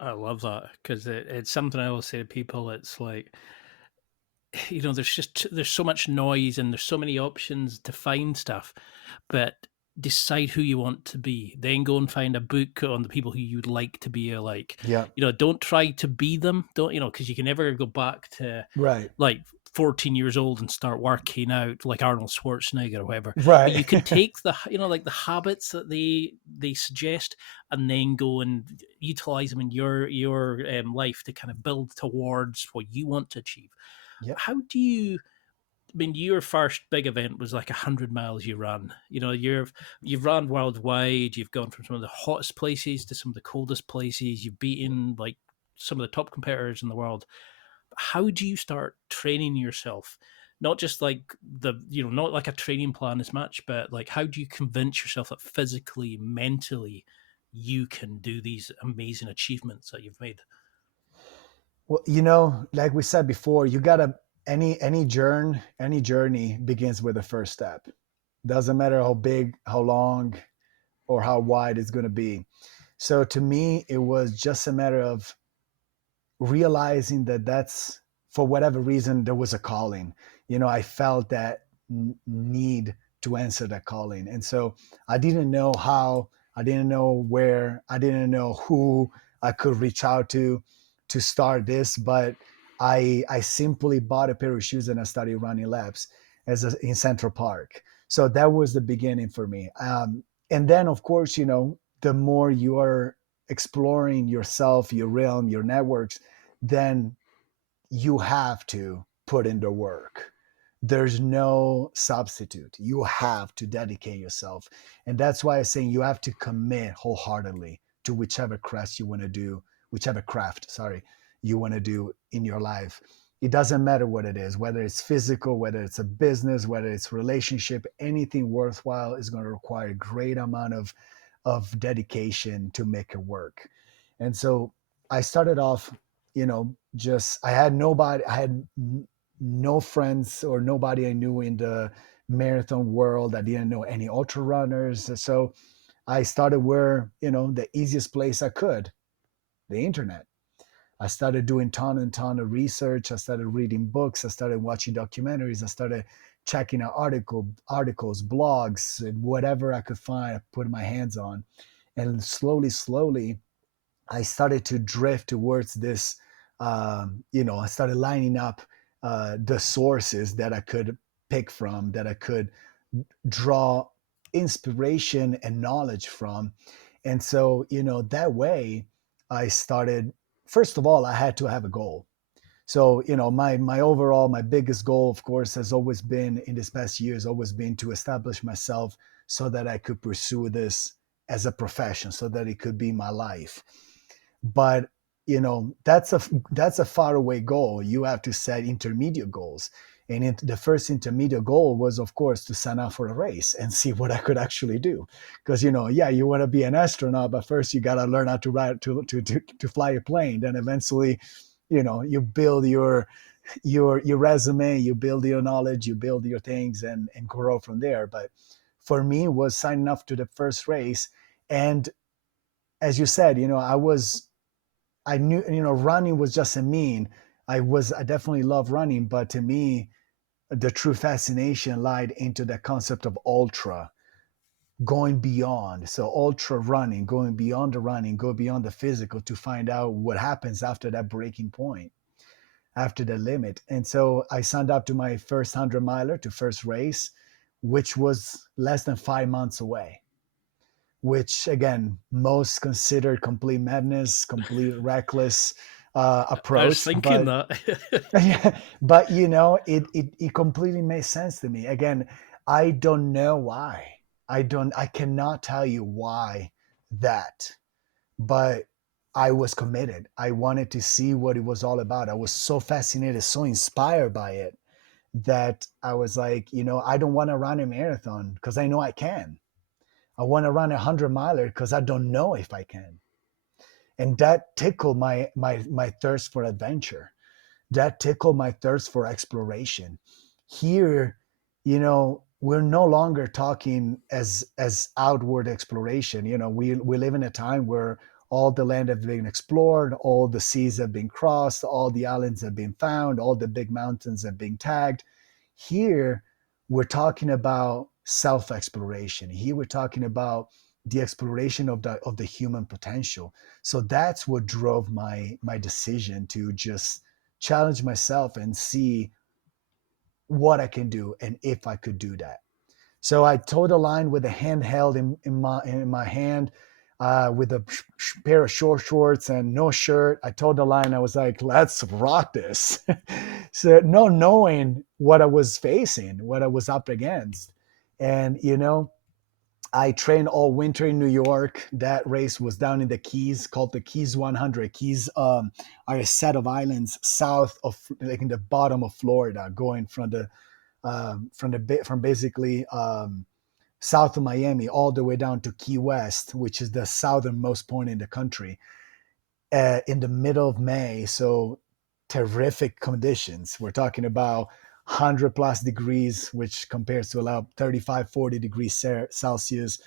I love that, because it's something I always say to people. It's like, there's so much noise and there's so many options to find stuff, but decide who you want to be. Then go and find a book on the people who you'd like to be like. Yeah. Don't try to be them. Don't, because you can never go back to Right. like 14 years old and start working out like Arnold Schwarzenegger or whatever. Right. But you can take the, like the habits that they suggest, and then go and utilize them in your life to kind of build towards what you want to achieve. Yep. How do you? I mean, your first big event was like 100 miles you ran. You've run worldwide. You've gone from some of the hottest places to some of the coldest places. You've beaten like some of the top competitors in the world. How do you start training yourself? Not just like not like a training plan as much, but like, how do you convince yourself that physically, mentally, you can do these amazing achievements that you've made? Well, like we said before, you gotta any journey begins with the first step. Doesn't matter how big, how long, or how wide it's gonna be. So to me, it was just a matter of realizing that that's, for whatever reason, there was a calling. I felt that need to answer that calling. And so I didn't know how, I didn't know where, I didn't know who I could reach out to start this, but I simply bought a pair of shoes and I started running laps in Central Park. So that was the beginning for me. And then, of course, the more you are exploring yourself, your realm, your networks, then you have to put in the work. There's no substitute. You have to dedicate yourself. And that's why I'm saying you have to commit wholeheartedly to whichever craft you want to do, you want to do in your life. It doesn't matter what it is, whether it's physical, whether it's a business, whether it's relationship, anything worthwhile is going to require a great amount of dedication to make it work. And so I started off, I had no friends or nobody I knew in the marathon world. I didn't know any ultra runners. So I started where, the easiest place I could, the internet. I started doing ton and ton of research. I started reading books. I started watching documentaries. I started checking out articles, blogs, whatever I could find, I put my hands on. And slowly, I started to drift towards this. I started lining up the sources that I could pick from, that I could draw inspiration and knowledge from. And so, that way I started, first of all, I had to have a goal. So, my biggest goal, of course, has always been in this past year, has always been to establish myself so that I could pursue this as a profession, so that it could be my life. But that's a faraway goal. You have to set intermediate goals. And the first intermediate goal was, of course, to sign up for a race and see what I could actually do. Because, you want to be an astronaut, but first you got to learn how to to fly a plane. Then eventually, you build your resume, you build your knowledge, you build your things and grow from there. But for me, it was signing up to the first race. And as you said, I knew, running was just a mean. I definitely love running, but to me, the true fascination lied into the concept of ultra, going beyond. So ultra running, going beyond the running, go beyond the physical to find out what happens after that breaking point, after the limit. And so I signed up to my first 100-miler, to first race, which was less than 5 months away. Which again, most considered complete madness, complete reckless approach. I was thinking that. But it completely made sense to me. Again, I don't know why. I cannot tell you why that, but I was committed. I wanted to see what it was all about. I was so fascinated, so inspired by it that I was like, I don't want to run a marathon because I know I can. I want to run a 100-miler because I don't know if I can. And that tickled my thirst for adventure. That tickled my thirst for exploration. Here, we're no longer talking as outward exploration. We live in a time where all the land have been explored, all the seas have been crossed, all the islands have been found, all the big mountains have been tagged. Here, we're talking about self-exploration. Here we're talking about the exploration of the human potential. So that's what drove my decision to just challenge myself and see what I can do and if I could do that. So I towed the line with a handheld in my hand, with a pair of short shorts and no shirt. I towed the line. I was like, let's rock this. So no knowing what I was facing, what I was up against. And, I trained all winter in New York. That race was down in the Keys, called the Keys 100. Keys are a set of islands south of, like in the bottom of Florida, going from basically south of Miami all the way down to Key West, which is the southernmost point in the country, in the middle of May. So terrific conditions. We're talking about 100 plus degrees, which compares to about 35, 40 degrees Celsius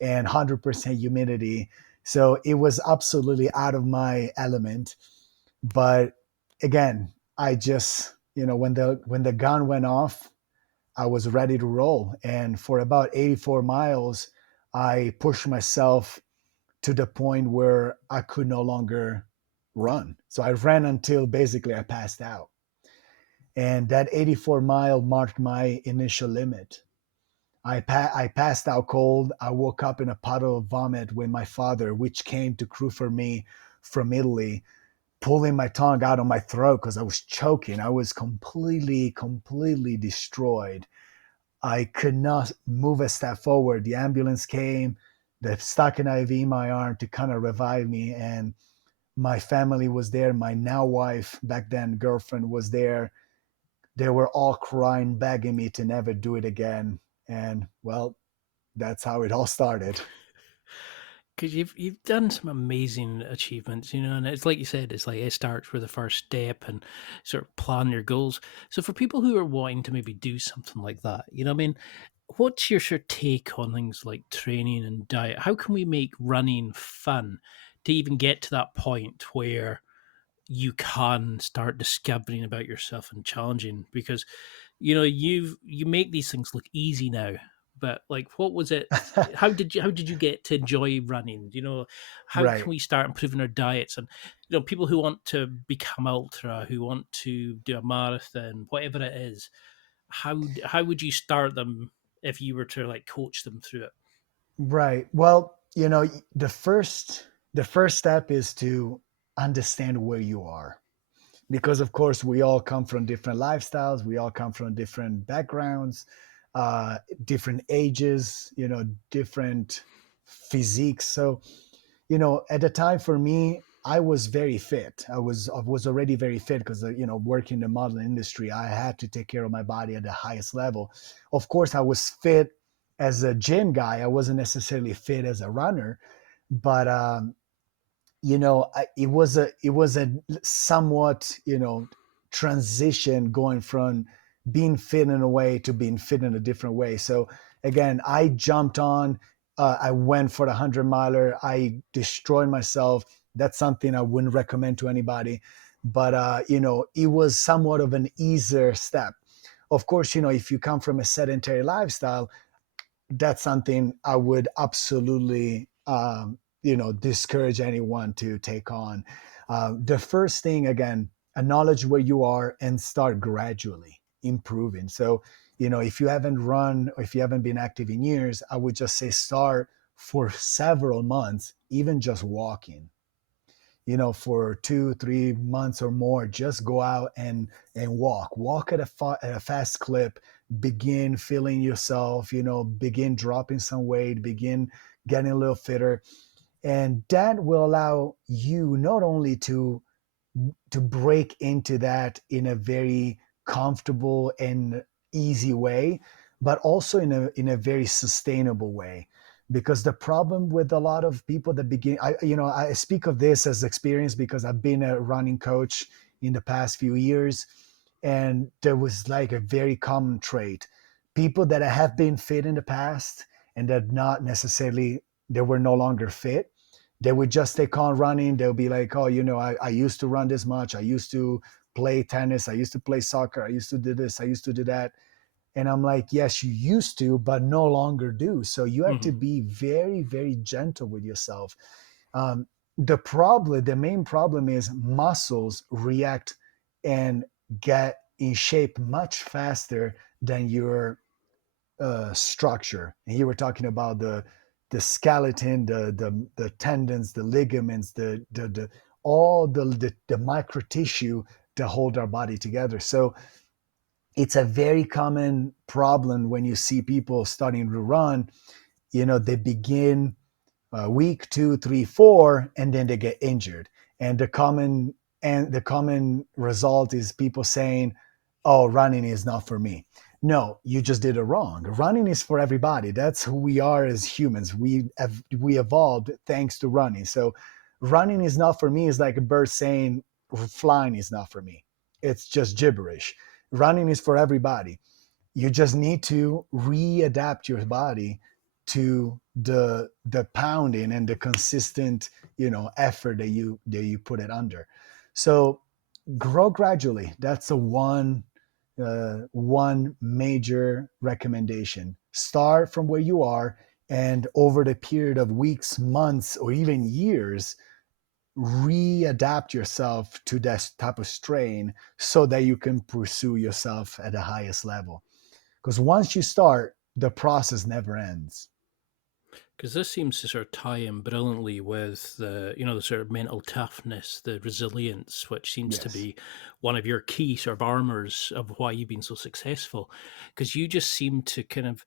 and 100% humidity. So it was absolutely out of my element. But again, I just, when the gun went off, I was ready to roll. And for about 84 miles, I pushed myself to the point where I could no longer run. So I ran until basically I passed out. And that 84-mile marked my initial limit. I passed out cold. I woke up in a puddle of vomit with my father, which came to crew for me from Italy, pulling my tongue out of my throat because I was choking. I was completely destroyed. I could not move a step forward. The ambulance came. They stuck an IV in my arm to kind of revive me. And my family was there. My now wife, back then girlfriend, was there. They were all crying, begging me to never do it again. And well, that's how it all started. Because you've done some amazing achievements, and it's like you said, it's like it starts with the first step and sort of plan your goals. So for people who are wanting to maybe do something like that, what's your sort of take on things like training and diet? How can we make running fun to even get to that point where you can start discovering about yourself and challenging? Because you make these things look easy now, but like, what was it? How did you get to enjoy running? How can Right. we start improving our diets? And people who want to become ultra, who want to do a marathon, whatever it is, how would you start them if you were to like coach them through it? Right. Well, the first step is to understand where you are. Because of course we all come from different lifestyles, we all come from different backgrounds, different ages, different physiques. So at the time for me, I was very fit. I was already very fit because working in the modeling industry, I had to take care of my body at the highest level. Of course, I was fit as a gym guy. I wasn't necessarily fit as a runner, but it was a somewhat transition going from being fit in a way to being fit in a different way. So again, I jumped on. I went for the 100 miler. I destroyed myself. That's something I wouldn't recommend to anybody. But it was somewhat of an easier step. Of course, if you come from a sedentary lifestyle, that's something I would absolutely, discourage anyone to take on. The first thing, again, acknowledge where you are and start gradually improving. So, if you haven't run or if you haven't been active in years, I would just say start for several months, even just walking. For 2 3 months or more, just go out and walk at a fast clip, begin feeling yourself, begin dropping some weight, begin getting a little fitter. And that will allow you not only to break into that in a very comfortable and easy way, but also in a very sustainable way. Because the problem with a lot of people that begin, I speak of this as experience because I've been a running coach in the past few years, and there was like a very common trait. People that have been fit in the past and that not necessarily, they were no longer fit, they would just take on running. They'll be like, oh, I used to run this much. I used to play tennis. I used to play soccer. I used to do this. I used to do that. And I'm like, yes, you used to, but no longer do. So you have to Hmm. be very, very gentle with yourself. Um, the main problem is muscles react and get in shape much faster than your structure. And here we're talking about the skeleton, the tendons, the ligaments, the all the micro tissue to hold our body together. So it's a very common problem when you see people starting to run. They begin week 2 3 4, and then they get injured. And the common result is people saying, oh, running is not for me. No, you just did it wrong. Running is for everybody. That's who we are as humans. We evolved thanks to running. So running is not for me is like a bird saying flying is not for me. It's just gibberish. Running is for everybody. You just need to readapt your body to the pounding and the consistent effort that you put it under. So grow gradually. That's a one major recommendation. Start from where you are, and over the period of weeks, months, or even years, readapt yourself to that type of strain so that you can pursue yourself at the highest level. Because once you start, the process never ends. Because this seems to sort of tie in brilliantly with the sort of mental toughness, the resilience, which seems to Yes. be one of your key sort of armors of why you've been so successful. Because you just seem to kind of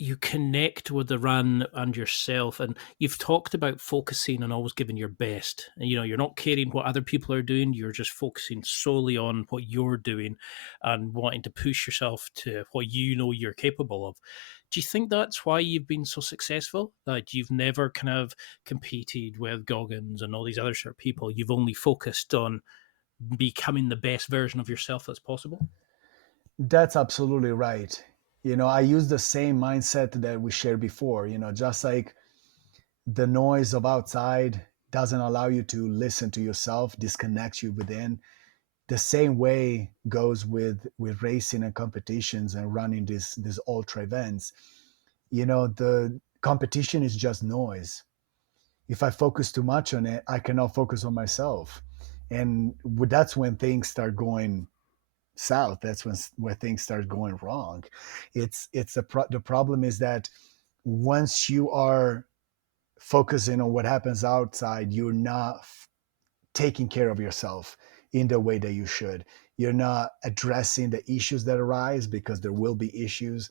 you connect with the run and yourself, and you've talked about focusing and always giving your best, and you're not caring what other people are doing, you're just focusing solely on what you're doing and wanting to push yourself to what you're capable of. Do you think that's why you've been so successful, that you've never kind of competed with Goggins and all these other sort of people? You've only focused on becoming the best version of yourself that's possible? That's absolutely right. I use the same mindset that we shared before, just like the noise of outside doesn't allow you to listen to yourself, disconnects you within. The same way goes with racing and competitions and running these ultra events. The competition is just noise. If I focus too much on it, I cannot focus on myself, and that's when things start going south. That's where things start going wrong. The problem is that once you are focusing on what happens outside, you're not taking care of yourself in the way that you should. You're not addressing the issues that arise, because there will be issues.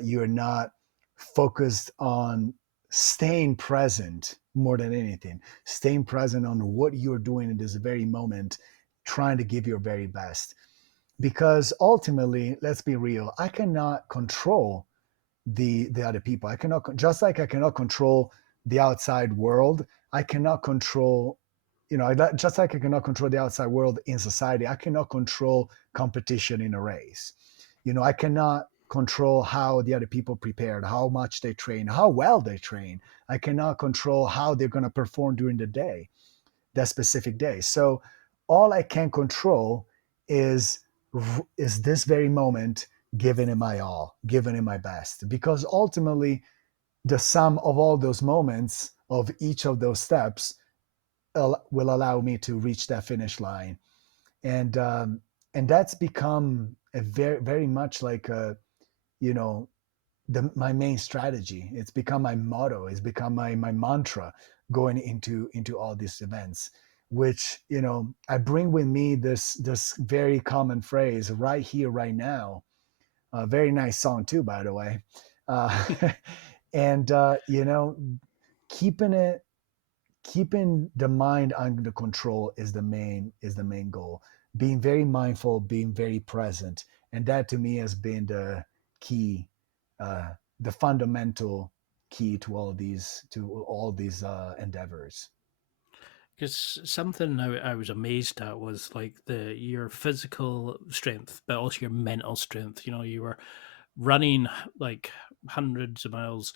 You're not focused on staying present more than anything, staying present on what you're doing in this very moment, trying to give your very best. Because ultimately, let's be real, I cannot control the other people. I cannot, just like I cannot control the outside world, I cannot control, just like I cannot control the outside world in society, I cannot control competition in a race. I cannot control how the other people prepared, how much they train, how well they train. I cannot control how they're going to perform during the day, that specific day. So all I can control is is this very moment, giving it my all, giving it my best. Because ultimately, the sum of all those moments, of each of those steps, will allow me to reach that finish line. And that's become a very very much like a, you know my main strategy. It's become my motto. It's become my mantra going into all these events. Which, I bring with me this very common phrase, right here, right now. A very nice song too, by the way. Uh, and keeping it keeping the mind under control is the main goal. Being very mindful, being very present, and that to me has been the key, uh, the fundamental key to all these endeavors. Because something I was amazed at was like your physical strength, but also your mental strength. You were running like hundreds of miles,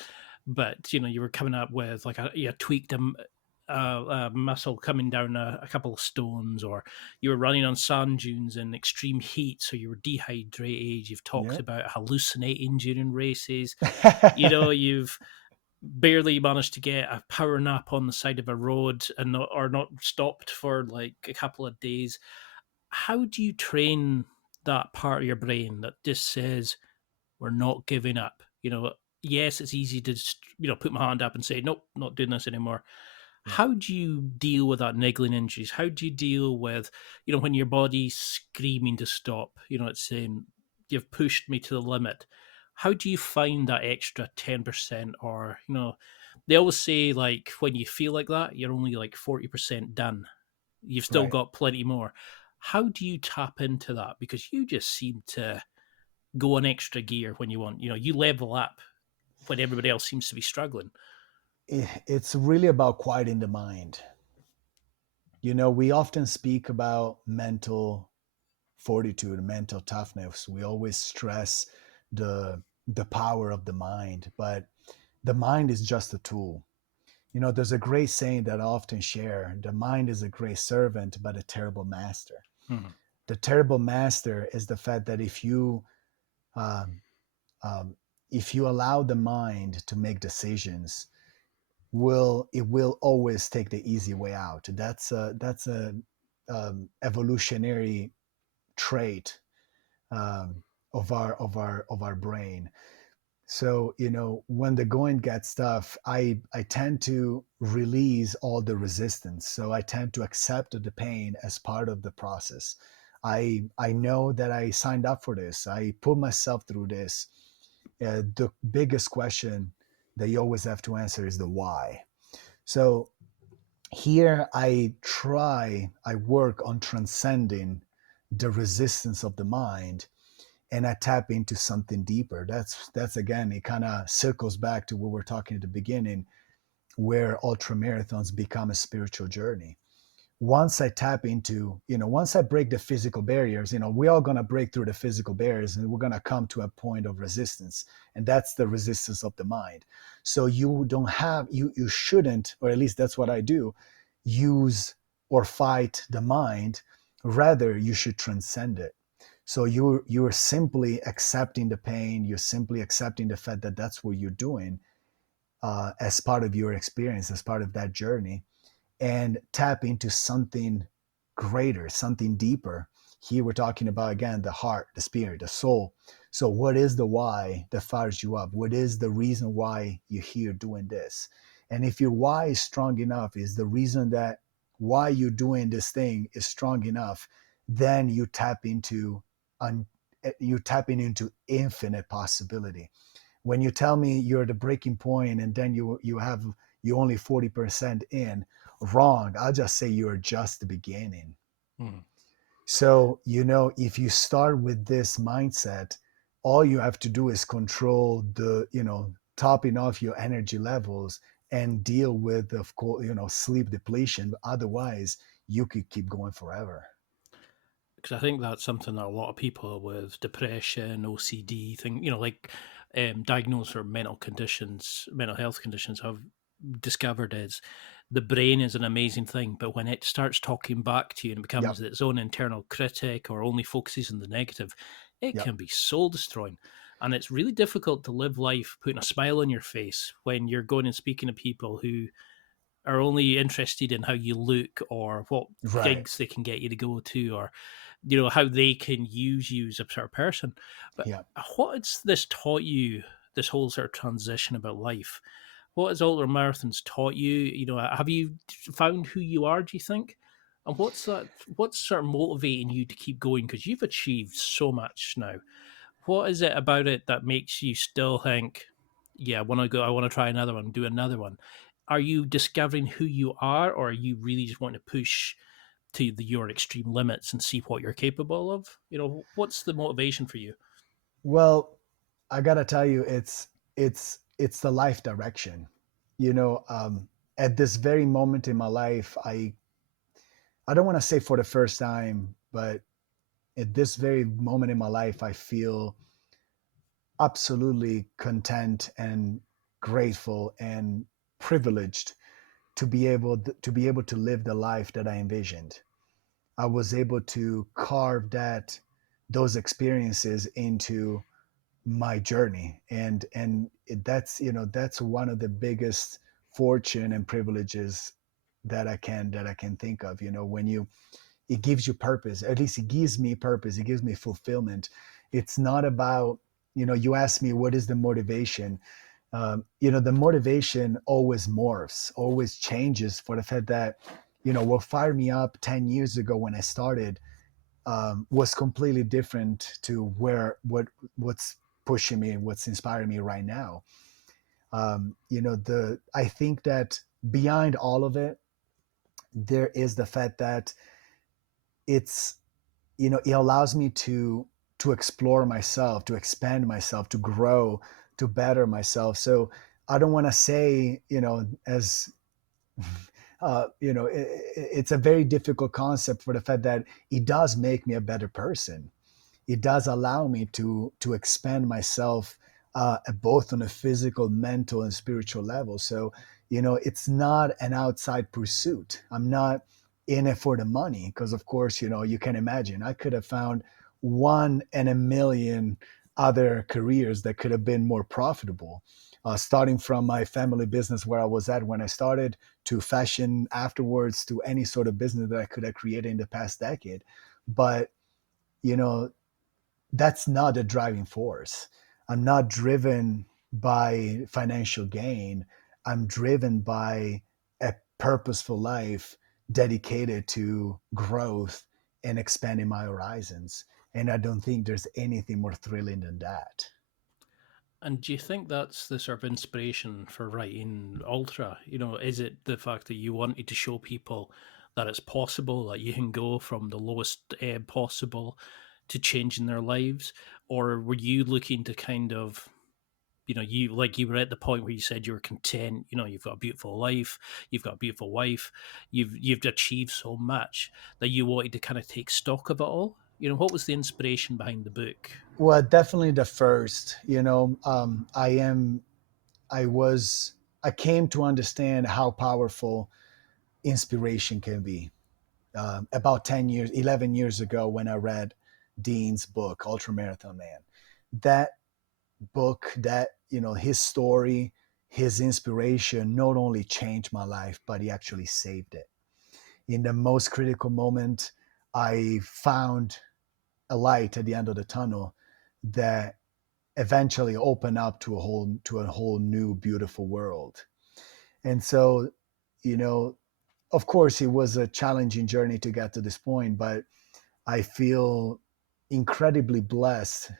but you were coming up with like you tweaked a muscle coming down a couple of stones, or you were running on sand dunes in extreme heat, so you were dehydrated. You've talked Yeah. about hallucinating during races. You've barely managed to get a power nap on the side of a road and not stopped for like a couple of days. How do you train that part of your brain that just says we're not giving up? Yes, it's easy to just, put my hand up and say nope, not doing this anymore. Yeah. How do you deal with that niggling injuries? How do you deal with, when your body's screaming to stop? It's saying you've pushed me to the limit. How do you find that extra 10%? Or, they always say like when you feel like that, you're only like 40% done. You've still Right. got plenty more. How do you tap into that? Because you just seem to go an extra gear when you want, you level up when everybody else seems to be struggling. It's really about quieting the mind. We often speak about mental fortitude, mental toughness. We always stress the power of the mind, but the mind is just a tool. There's a great saying that I often share: the mind is a great servant, but a terrible master. Mhm. The terrible master is the fact that um, if you allow the mind to make decisions, it will always take the easy way out. That's a evolutionary trait, um, of our brain. So, when the going gets tough, I tend to release all the resistance. So I tend to accept the pain as part of the process. I know that I signed up for this. I put myself through this. The biggest question that you always have to answer is the why. So here I work on transcending the resistance of the mind, and I tap into something deeper. That's again, it kind of circles back to what we're talking at the beginning, where ultramarathons become a spiritual journey. Once I tap into, once I break the physical barriers, we're all going to break through the physical barriers, and we're going to come to a point of resistance. And that's the resistance of the mind. So you don't have, you shouldn't, or at least that's what I do, use or fight the mind. Rather, you should transcend it. So you're simply accepting the pain. You're simply accepting the fact that that's what you're doing, as part of your experience, as part of that journey, and tap into something greater, something deeper. Here we're talking about, again, the heart, the spirit, the soul. So what is the why that fires you up? What is the reason why you're here doing this? And if your why is strong enough, is the reason that why you're doing this thing is strong enough, then un, you're tapping into infinite possibility. When you tell me you're at the breaking point and then you only 40% in, wrong. I'll just say you're just the beginning. Mhm. So, if you start with this mindset, all you have to do is control topping off your energy levels and deal with, of course, sleep depletion. Otherwise, you could keep going forever. Because I think that's something that a lot of people with depression, OCD, like diagnosed for mental health conditions, have discovered is the brain is an amazing thing, but when it starts talking back to you and Yep. becomes its own internal critic or only focuses on the negative, it Yep. can be soul destroying. And it's really difficult to live life putting a smile on your face when you're going and speaking to people who are only interested in how you look or what Right. gigs they can get you to go to, or how they can use you as a sort of person. But Yep. what has this taught you, this whole sort of transition about life? What has ultra marathons taught you? Have you found who you are, do you think? And what's sort of motivating you to keep going? Because you've achieved so much now. What is it about it that makes you still think, yeah, I want to try another one, do another one? Are you discovering who you are, or are you really just wanting to push to your extreme limits and see what you're capable of? What's the motivation for you? Well, I gotta tell you, it's the life direction. You know, um, at this very moment in my life, I don't want to say for the first time, but at this very moment in my life, I feel absolutely content and grateful and privileged to live the life that I envisioned. I was able to carve those experiences into my journey, and that's one of the biggest fortune and privileges that I can think of. When it gives you purpose. At least it gives me purpose. It gives me fulfillment. It's not about, you ask me, what is the motivation? The motivation always morphs, always changes, for the fact that, what fired me up 10 years ago when I started, was completely different to what's pushing me and what's inspiring me right now. I think that behind all of it, there is the fact that it's it allows me to explore myself, to expand myself, to grow, to better myself. So I don't want to say, as it's a very difficult concept, for the fact that it does make me a better person. It does allow me to expand myself, both on a physical, mental, and spiritual level. So it's not an outside pursuit. I'm not in it for the money because, of course, you can imagine I could have found one in a million other careers that could have been more profitable. Starting from my family business where I was at when I started, to fashion afterwards, to any sort of business that I could have created in the past decade. But, you know, that's not a driving force. I'm not driven by financial gain. I'm driven by a purposeful life dedicated to growth and expanding my horizons. And I don't think there's anything more thrilling than that. And do you think that's the sort of inspiration for writing Ultra? Is it the fact that you wanted to show people that it's possible, that you can go from the lowest ebb possible to changing their lives? Or were you looking to kind of, you were at the point where you said you were content, you've got a beautiful life, you've got a beautiful wife, you've achieved so much that you wanted to kind of take stock of it all? What was the inspiration behind the book? Well, definitely the first. I came to understand how powerful inspiration can be. About 10 years, 11 years ago, when I read Dean's book, Ultramarathon Man, that book, his story, his inspiration not only changed my life, but he actually saved it. In the most critical moment, I found a light at the end of the tunnel that eventually opened up to a whole new beautiful world. And so, you know, of course, it was a challenging journey to get to this point, but I feel incredibly blessed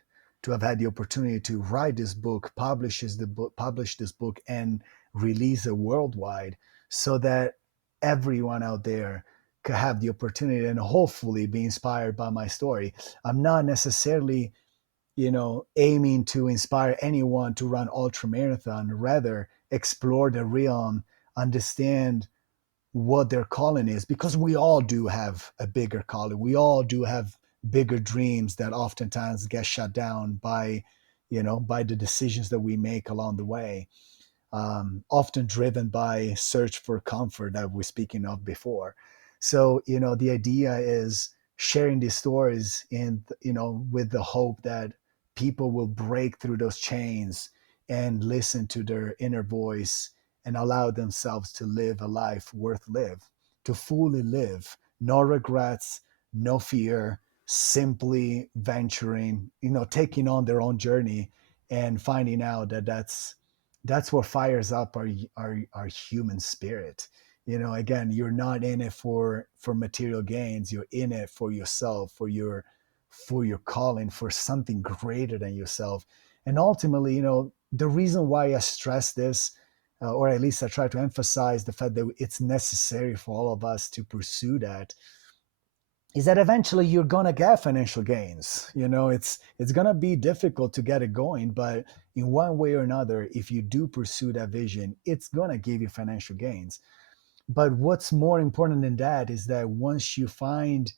to have had the opportunity to write this book, publish this book, and release it worldwide, so that everyone out there could have the opportunity and hopefully be inspired by my story. I'm not necessarily, aiming to inspire anyone to run ultra marathon. Rather, explore the realm, understand what their calling is, because we all do have a bigger calling. We all do have bigger dreams that oftentimes get shut down by the decisions that we make along the way, often driven by search for comfort that we're speaking of before. So, the idea is sharing these stories with the hope that people will break through those chains and listen to their inner voice and allow themselves to live a life worth to fully live, no regrets, no fear, simply venturing, taking on their own journey and finding out that that's what fires up our human spirit. Again, you're not in it for material gains. You're in it for yourself, for your calling, for something greater than yourself. And ultimately, the reason why I stress this, or at least I try to emphasize the fact that it's necessary for all of us to pursue that, is that eventually you're gonna get financial gains. It's gonna be difficult to get it going, but in one way or another, if you do pursue that vision, it's gonna give you financial gains. But what's more important than that is that once you find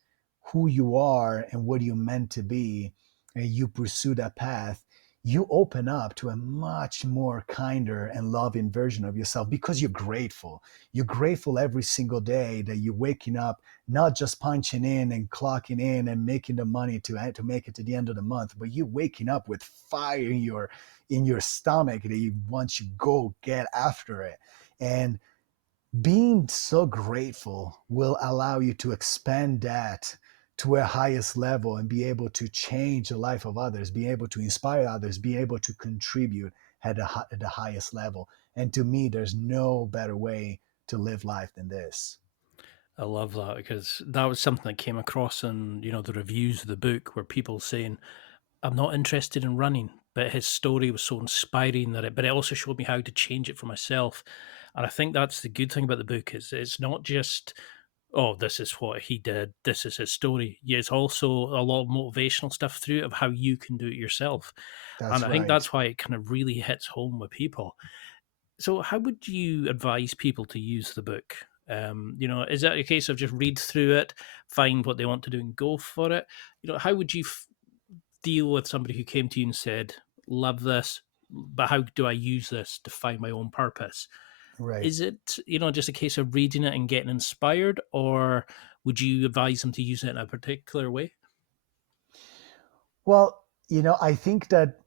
who you are and what you're meant to be, and you pursue that path, you open up to a much more kinder and loving version of yourself, because you're grateful. You're grateful every single day that you're waking up, not just punching in and clocking in and making the money to make it to the end of the month, but you're waking up with fire in your stomach that you want to go get after it. And being so grateful will allow you to expand that to a highest level and be able to change the life of others, be able to inspire others, be able to contribute at the highest level. And to me, there's no better way to live life than this. I love that, because that was something that came across in, the reviews of the book, where people saying, I'm not interested in running, but his story was so inspiring but it also showed me how to change it for myself. And I think that's the good thing about the book, is it's not just, oh, this is what he did, this is his story. Yeah, it's also a lot of motivational stuff through it of how you can do it yourself. And That's I think right. that's why it kind of really hits home with people. So, how would you advise people to use the book? Is that a case of just read through it, find what they want to do, and go for it? How would you deal with somebody who came to you and said, "Love this, but how do I use this to find my own purpose?" Right. Is it, just a case of reading it and getting inspired, or would you advise them to use it in a particular way? Well, I think that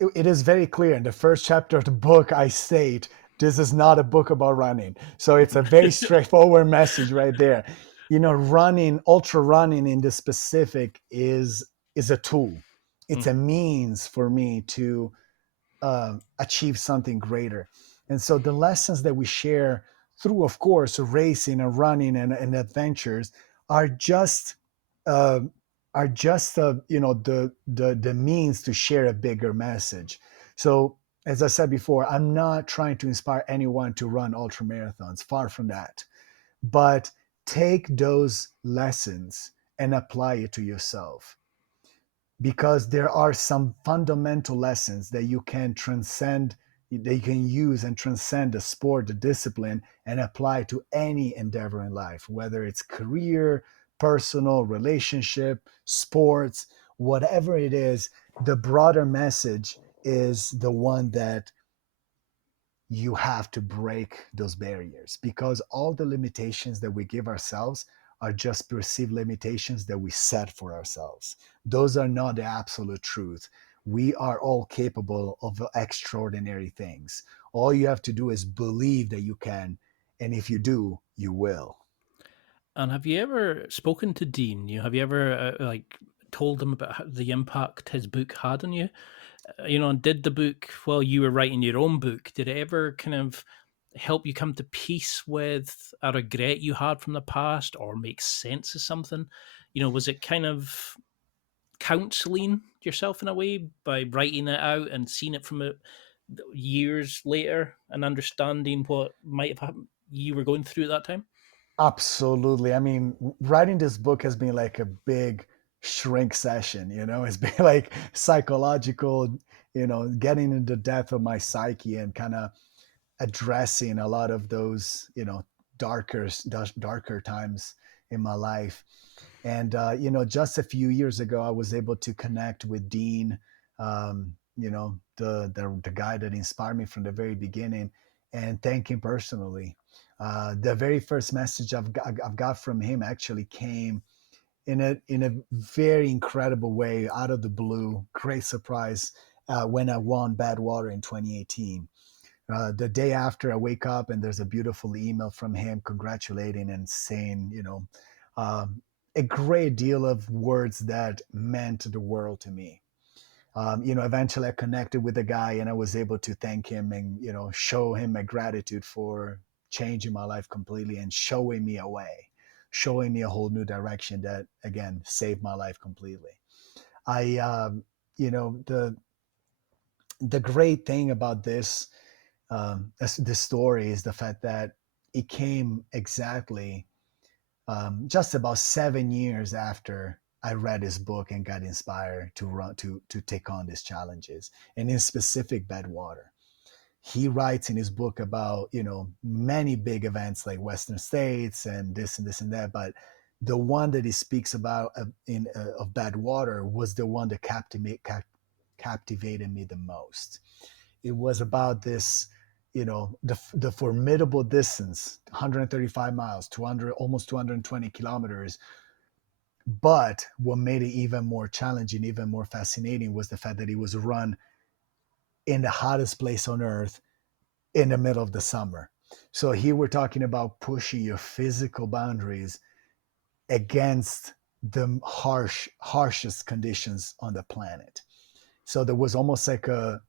it is very clear in the first chapter of the book. I state this is not a book about running. So it's a very straightforward message right there. Running, ultra running in the specific is a tool. It's a means for me to achieve something greater. And so the lessons that we share through, of course, racing and running and adventures are just uh, the means to share a bigger message. So as I said before, I'm not trying to inspire anyone to run ultra marathons. Far from that. But take those lessons and apply it to yourself, because there are some fundamental lessons that you can transcend, that you can use and transcend the sport, the discipline, and apply to any endeavor in life, whether it's career, personal, relationship, sports, whatever it is. The broader message is the one that you have to break those barriers, because all the limitations that we give ourselves are just perceived limitations that we set for ourselves. Those are not the absolute truth. We are all capable of extraordinary things. All you have to do is believe that you can. And if you do, you will. And have you ever spoken to Dean? Have you ever told him about the impact his book had on you? And did the book, while you were writing your own book, did it ever kind of help you come to peace with a regret you had from the past, or make sense of something? Was it kind of counseling yourself in a way by writing it out and seeing it from years later and understanding what might have happened you were going through at that time? Absolutely. I mean, writing this book has been like a big shrink session, it's been like psychological, getting into the depth of my psyche and kind of addressing a lot of those, darker times in my life. And, just a few years ago, I was able to connect with Dean, the guy that inspired me from the very beginning, and thank him personally. The very first message I've got from him actually came in a very incredible way, out of the blue, great surprise, when I won Badwater in 2018. The day after, I wake up and there's a beautiful email from him congratulating and saying, um, a great deal of words that meant the world to me. Eventually I connected with the guy and I was able to thank him and, show him my gratitude for changing my life completely and showing me a way, showing me a whole new direction that, again, saved my life completely. I, the great thing about this story is the fact that it came exactly just about 7 years after I read his book and got inspired to run to take on these challenges, and in specific Badwater. He writes in his book about many big events like Western States and this and that, but the one that he speaks about of Badwater was the one that captivated me the most. It was about this, the formidable distance, 135 miles, 200, almost 220 kilometers. But what made it even more challenging, even more fascinating, was the fact that it was run in the hottest place on earth in the middle of the summer. So here we're talking about pushing your physical boundaries against the harshest conditions on the planet. So there was almost like a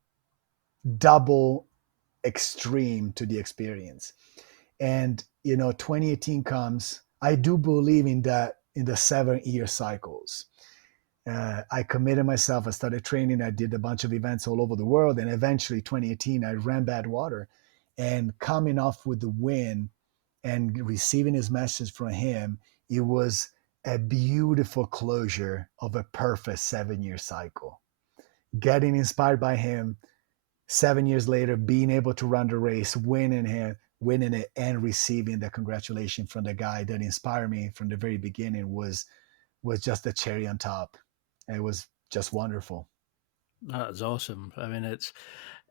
double extreme to the experience. And 2018 comes. I do believe in that, in the 7-year cycles. I committed myself. I started training. I did a bunch of events all over the world, and eventually 2018 I ran Badwater. And coming off with the win and receiving his message from him, it was a beautiful closure of a perfect 7-year cycle. Getting inspired by him, 7 years later, being able to run the race, winning it, and receiving the congratulation from the guy that inspired me from the very beginning was just a cherry on top. It was just wonderful. That is awesome. I mean,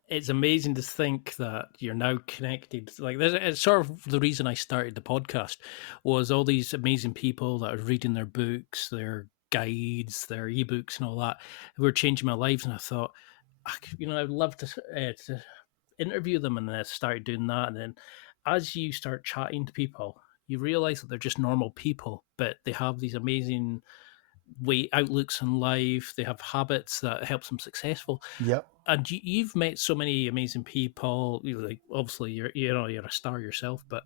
It's amazing to think that you're now connected. Like, it's sort of the reason I started the podcast was all these amazing people that are reading their books, their guides, their ebooks, and all that, who were changing my lives. And I thought, I'd love to interview them, and then I started doing that. And then, as you start chatting to people, you realize that they're just normal people, but they have these amazing outlooks in life. They have habits that helps them successful. Yep. And you've met so many amazing people. Like, obviously, you're a star yourself. But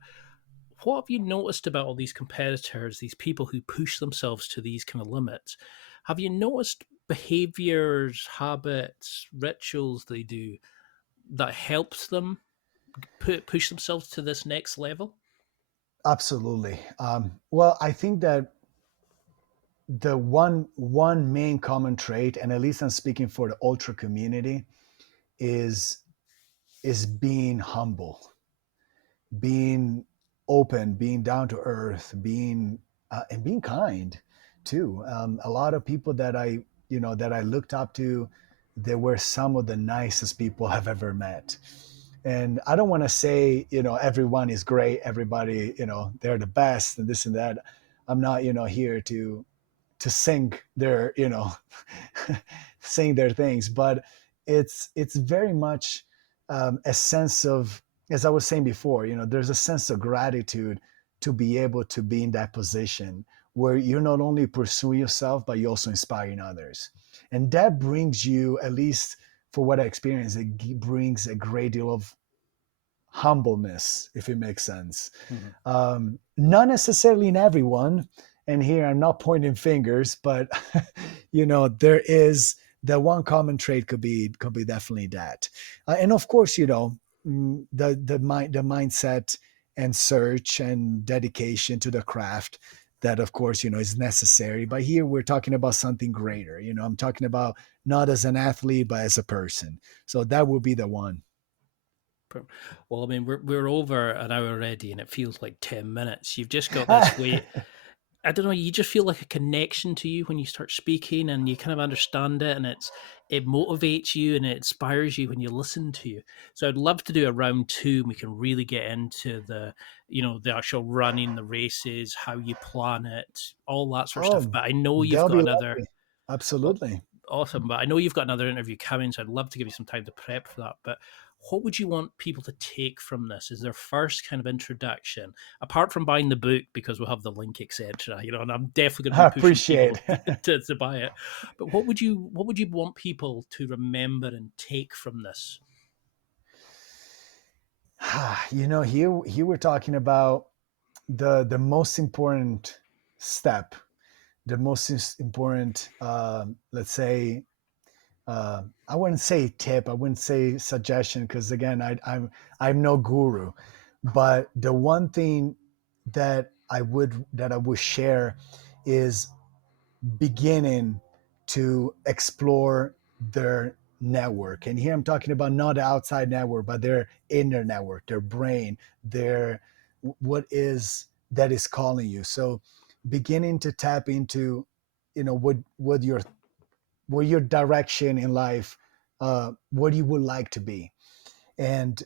what have you noticed about all these competitors, these people who push themselves to these kind of limits? Have you noticed behaviors, habits, rituals they do that helps them push themselves to this next level? Absolutely. Well, I think that the one main common trait, and at least I'm speaking for the ultra community, is being humble, being open, being down to earth, being and being kind too. A lot of people that I looked up to, they were some of the nicest people I've ever met. And I don't want to say, everyone is great, everybody, they're the best and this and that. I'm not, here to sing their, sing their things, but it's very much a sense of, as I was saying before, there's a sense of gratitude to be able to be in that position where you're not only pursuing yourself, but you're also inspiring others. And that brings you, at least for what I experienced, it brings a great deal of humbleness, if it makes sense. Not necessarily in everyone. And here I'm not pointing fingers, but there is the one common trait could be definitely that. And of course, the mindset and search and dedication to the craft that of course, is necessary. But here we're talking about something greater. I'm talking about not as an athlete, but as a person. So that would be the one. Well, I mean, we're over an hour already, and it feels like 10 minutes. You've just got this way. I don't know. You just feel like a connection to you when you start speaking, and you kind of understand it, and it motivates you and it inspires you when you listen to you. So I'd love to do a round two, and we can really get into the actual running, the races, how you plan it, all that sort of stuff. But I know you've that'll got be another. lovely. Absolutely. Awesome, but I know you've got another interview coming, so I'd love to give you some time to prep for that. But what would you want people to take from this as their first kind of introduction, apart from buying the book, because we'll have the link, etc. And I'm definitely going to be pushing people to buy it. But what would you want people to remember and take from this? Here we're talking about the most important step, the most important, let's say, I wouldn't say tip, I wouldn't say suggestion, because again, I'm no guru, but the one thing that I would share is beginning to explore their network. And here I'm talking about not the outside network, but their inner network, their brain, their what is that is calling you. So beginning to tap into, what your direction in life, what you would like to be. And,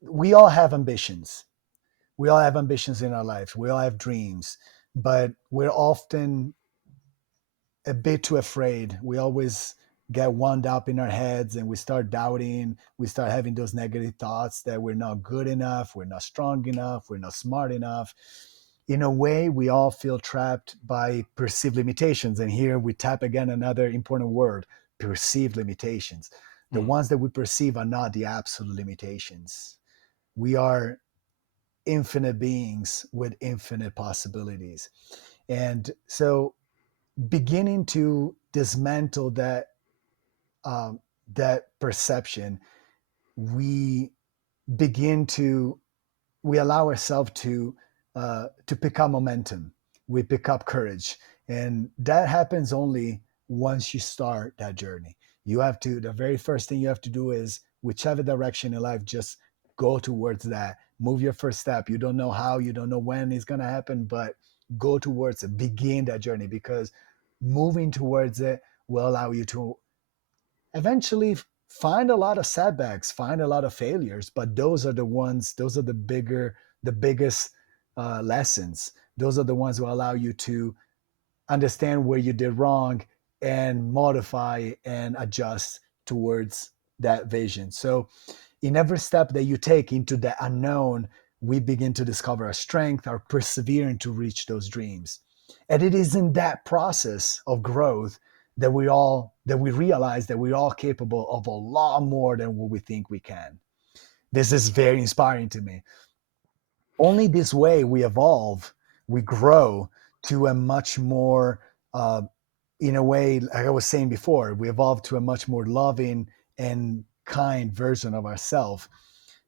we all have ambitions. We all have ambitions in our lives. We all have dreams, but we're often a bit too afraid. We always get wound up in our heads and we start doubting. We start having those negative thoughts that we're not good enough, we're not strong enough, we're not smart enough. In a way, we all feel trapped by perceived limitations. And here we tap again another important word: perceived limitations. The ones that we perceive are not the absolute limitations. We are infinite beings with infinite possibilities. And so beginning to dismantle that perception, we we allow ourselves to pick up momentum. We pick up courage, and that happens only once you start that journey. The very first thing you have to do is, whichever direction in life, just go towards that. Move your first step. You don't know how, you don't know when it's going to happen, but go towards it. Begin that journey, because moving towards it will allow you to eventually find a lot of setbacks, find a lot of failures, but those are the biggest lessons. Those are the ones who allow you to understand where you did wrong and modify and adjust towards that vision. So in every step that you take into the unknown, we begin to discover our strength, our perseverance to reach those dreams. And it is in that process of growth that we realize that we're all capable of a lot more than what we think we can. This is very inspiring to me. Only this way we evolve, we grow to a much more, in a way, like I was saying before, we evolve to a much more loving and kind version of ourselves.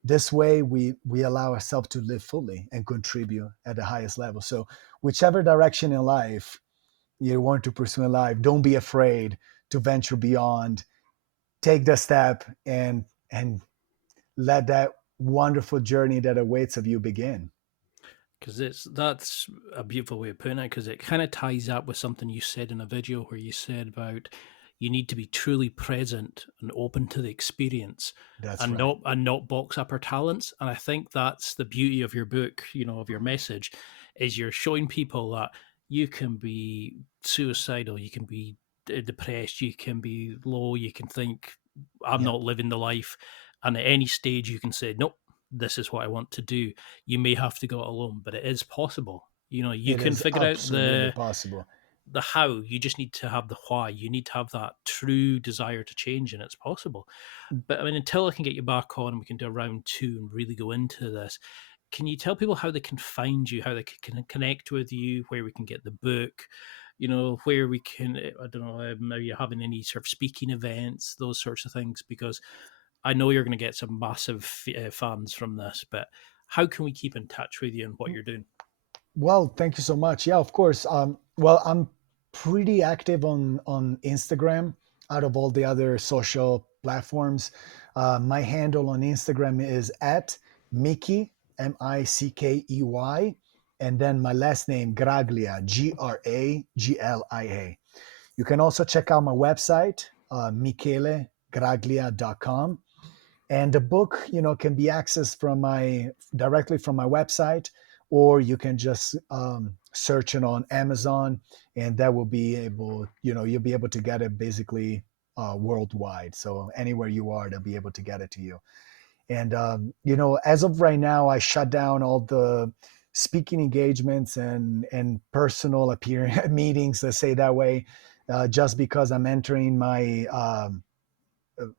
This way we allow ourselves to live fully and contribute at the highest level. So whichever direction in life you want to pursue in life, don't be afraid to venture beyond. Take the step and let that wonderful journey that awaits of you begin. Because that's a beautiful way of putting it, because it kind of ties up with something you said in a video where you said about you need to be truly present and open to the experience. That's and right. not box up our talents. And I think that's the beauty of your book, of your message, is you're showing people that you can be suicidal, you can be depressed, you can be low, you can think I'm not living the life, and at any stage you can say, nope, this is what I want to do. You may have to go it alone, but it is possible. You can figure out the how. You just need to have the why. You need to have that true desire to change, and it's possible. But I mean, until I can get you back on and we can do a round 2 and really go into this, can you tell people how they can find you, how they can connect with you, where we can get the book, where we can, I don't know, maybe you're having any sort of speaking events, those sorts of things, because I know you're going to get some massive fans from this, but how can we keep in touch with you and what you're doing? Well, thank you so much. Yeah, of course. Well, I'm pretty active on Instagram out of all the other social platforms. My handle on Instagram is at Mickey, Mickey, and then my last name, Graglia, Graglia. You can also check out my website, michelegraglia.com. And the book, can be accessed directly from my website, or you can just search it on Amazon, and that will be able, you'll be able to get it basically worldwide. So anywhere you are, they'll be able to get it to you. And, as of right now, I shut down all the speaking engagements and personal appearance meetings, let's say that way, just because I'm entering my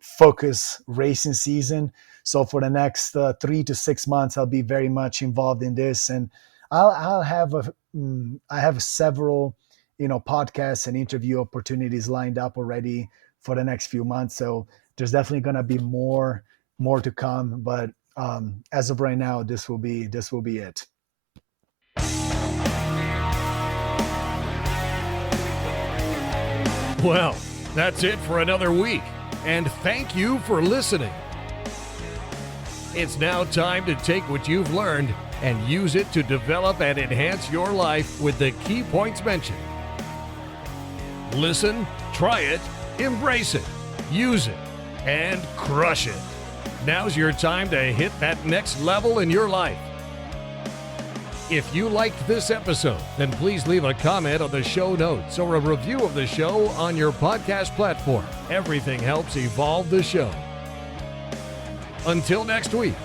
focus racing season. So for the next 3 to 6 months, I'll be very much involved in this, and I have several, podcasts and interview opportunities lined up already for the next few months. So there's definitely going to be more to come. But as of right now, this will be it. Well, that's it for another week. And thank you for listening. It's now time to take what you've learned and use it to develop and enhance your life with the key points mentioned. Listen, try it, embrace it, use it, and crush it. Now's your time to hit that next level in your life. If you liked this episode, then please leave a comment on the show notes or a review of the show on your podcast platform. Everything helps evolve the show. Until next week,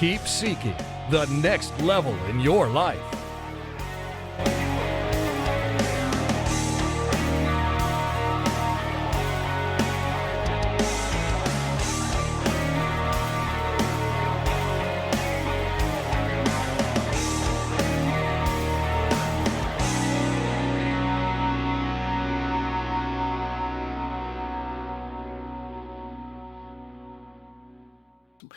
keep seeking the next level in your life.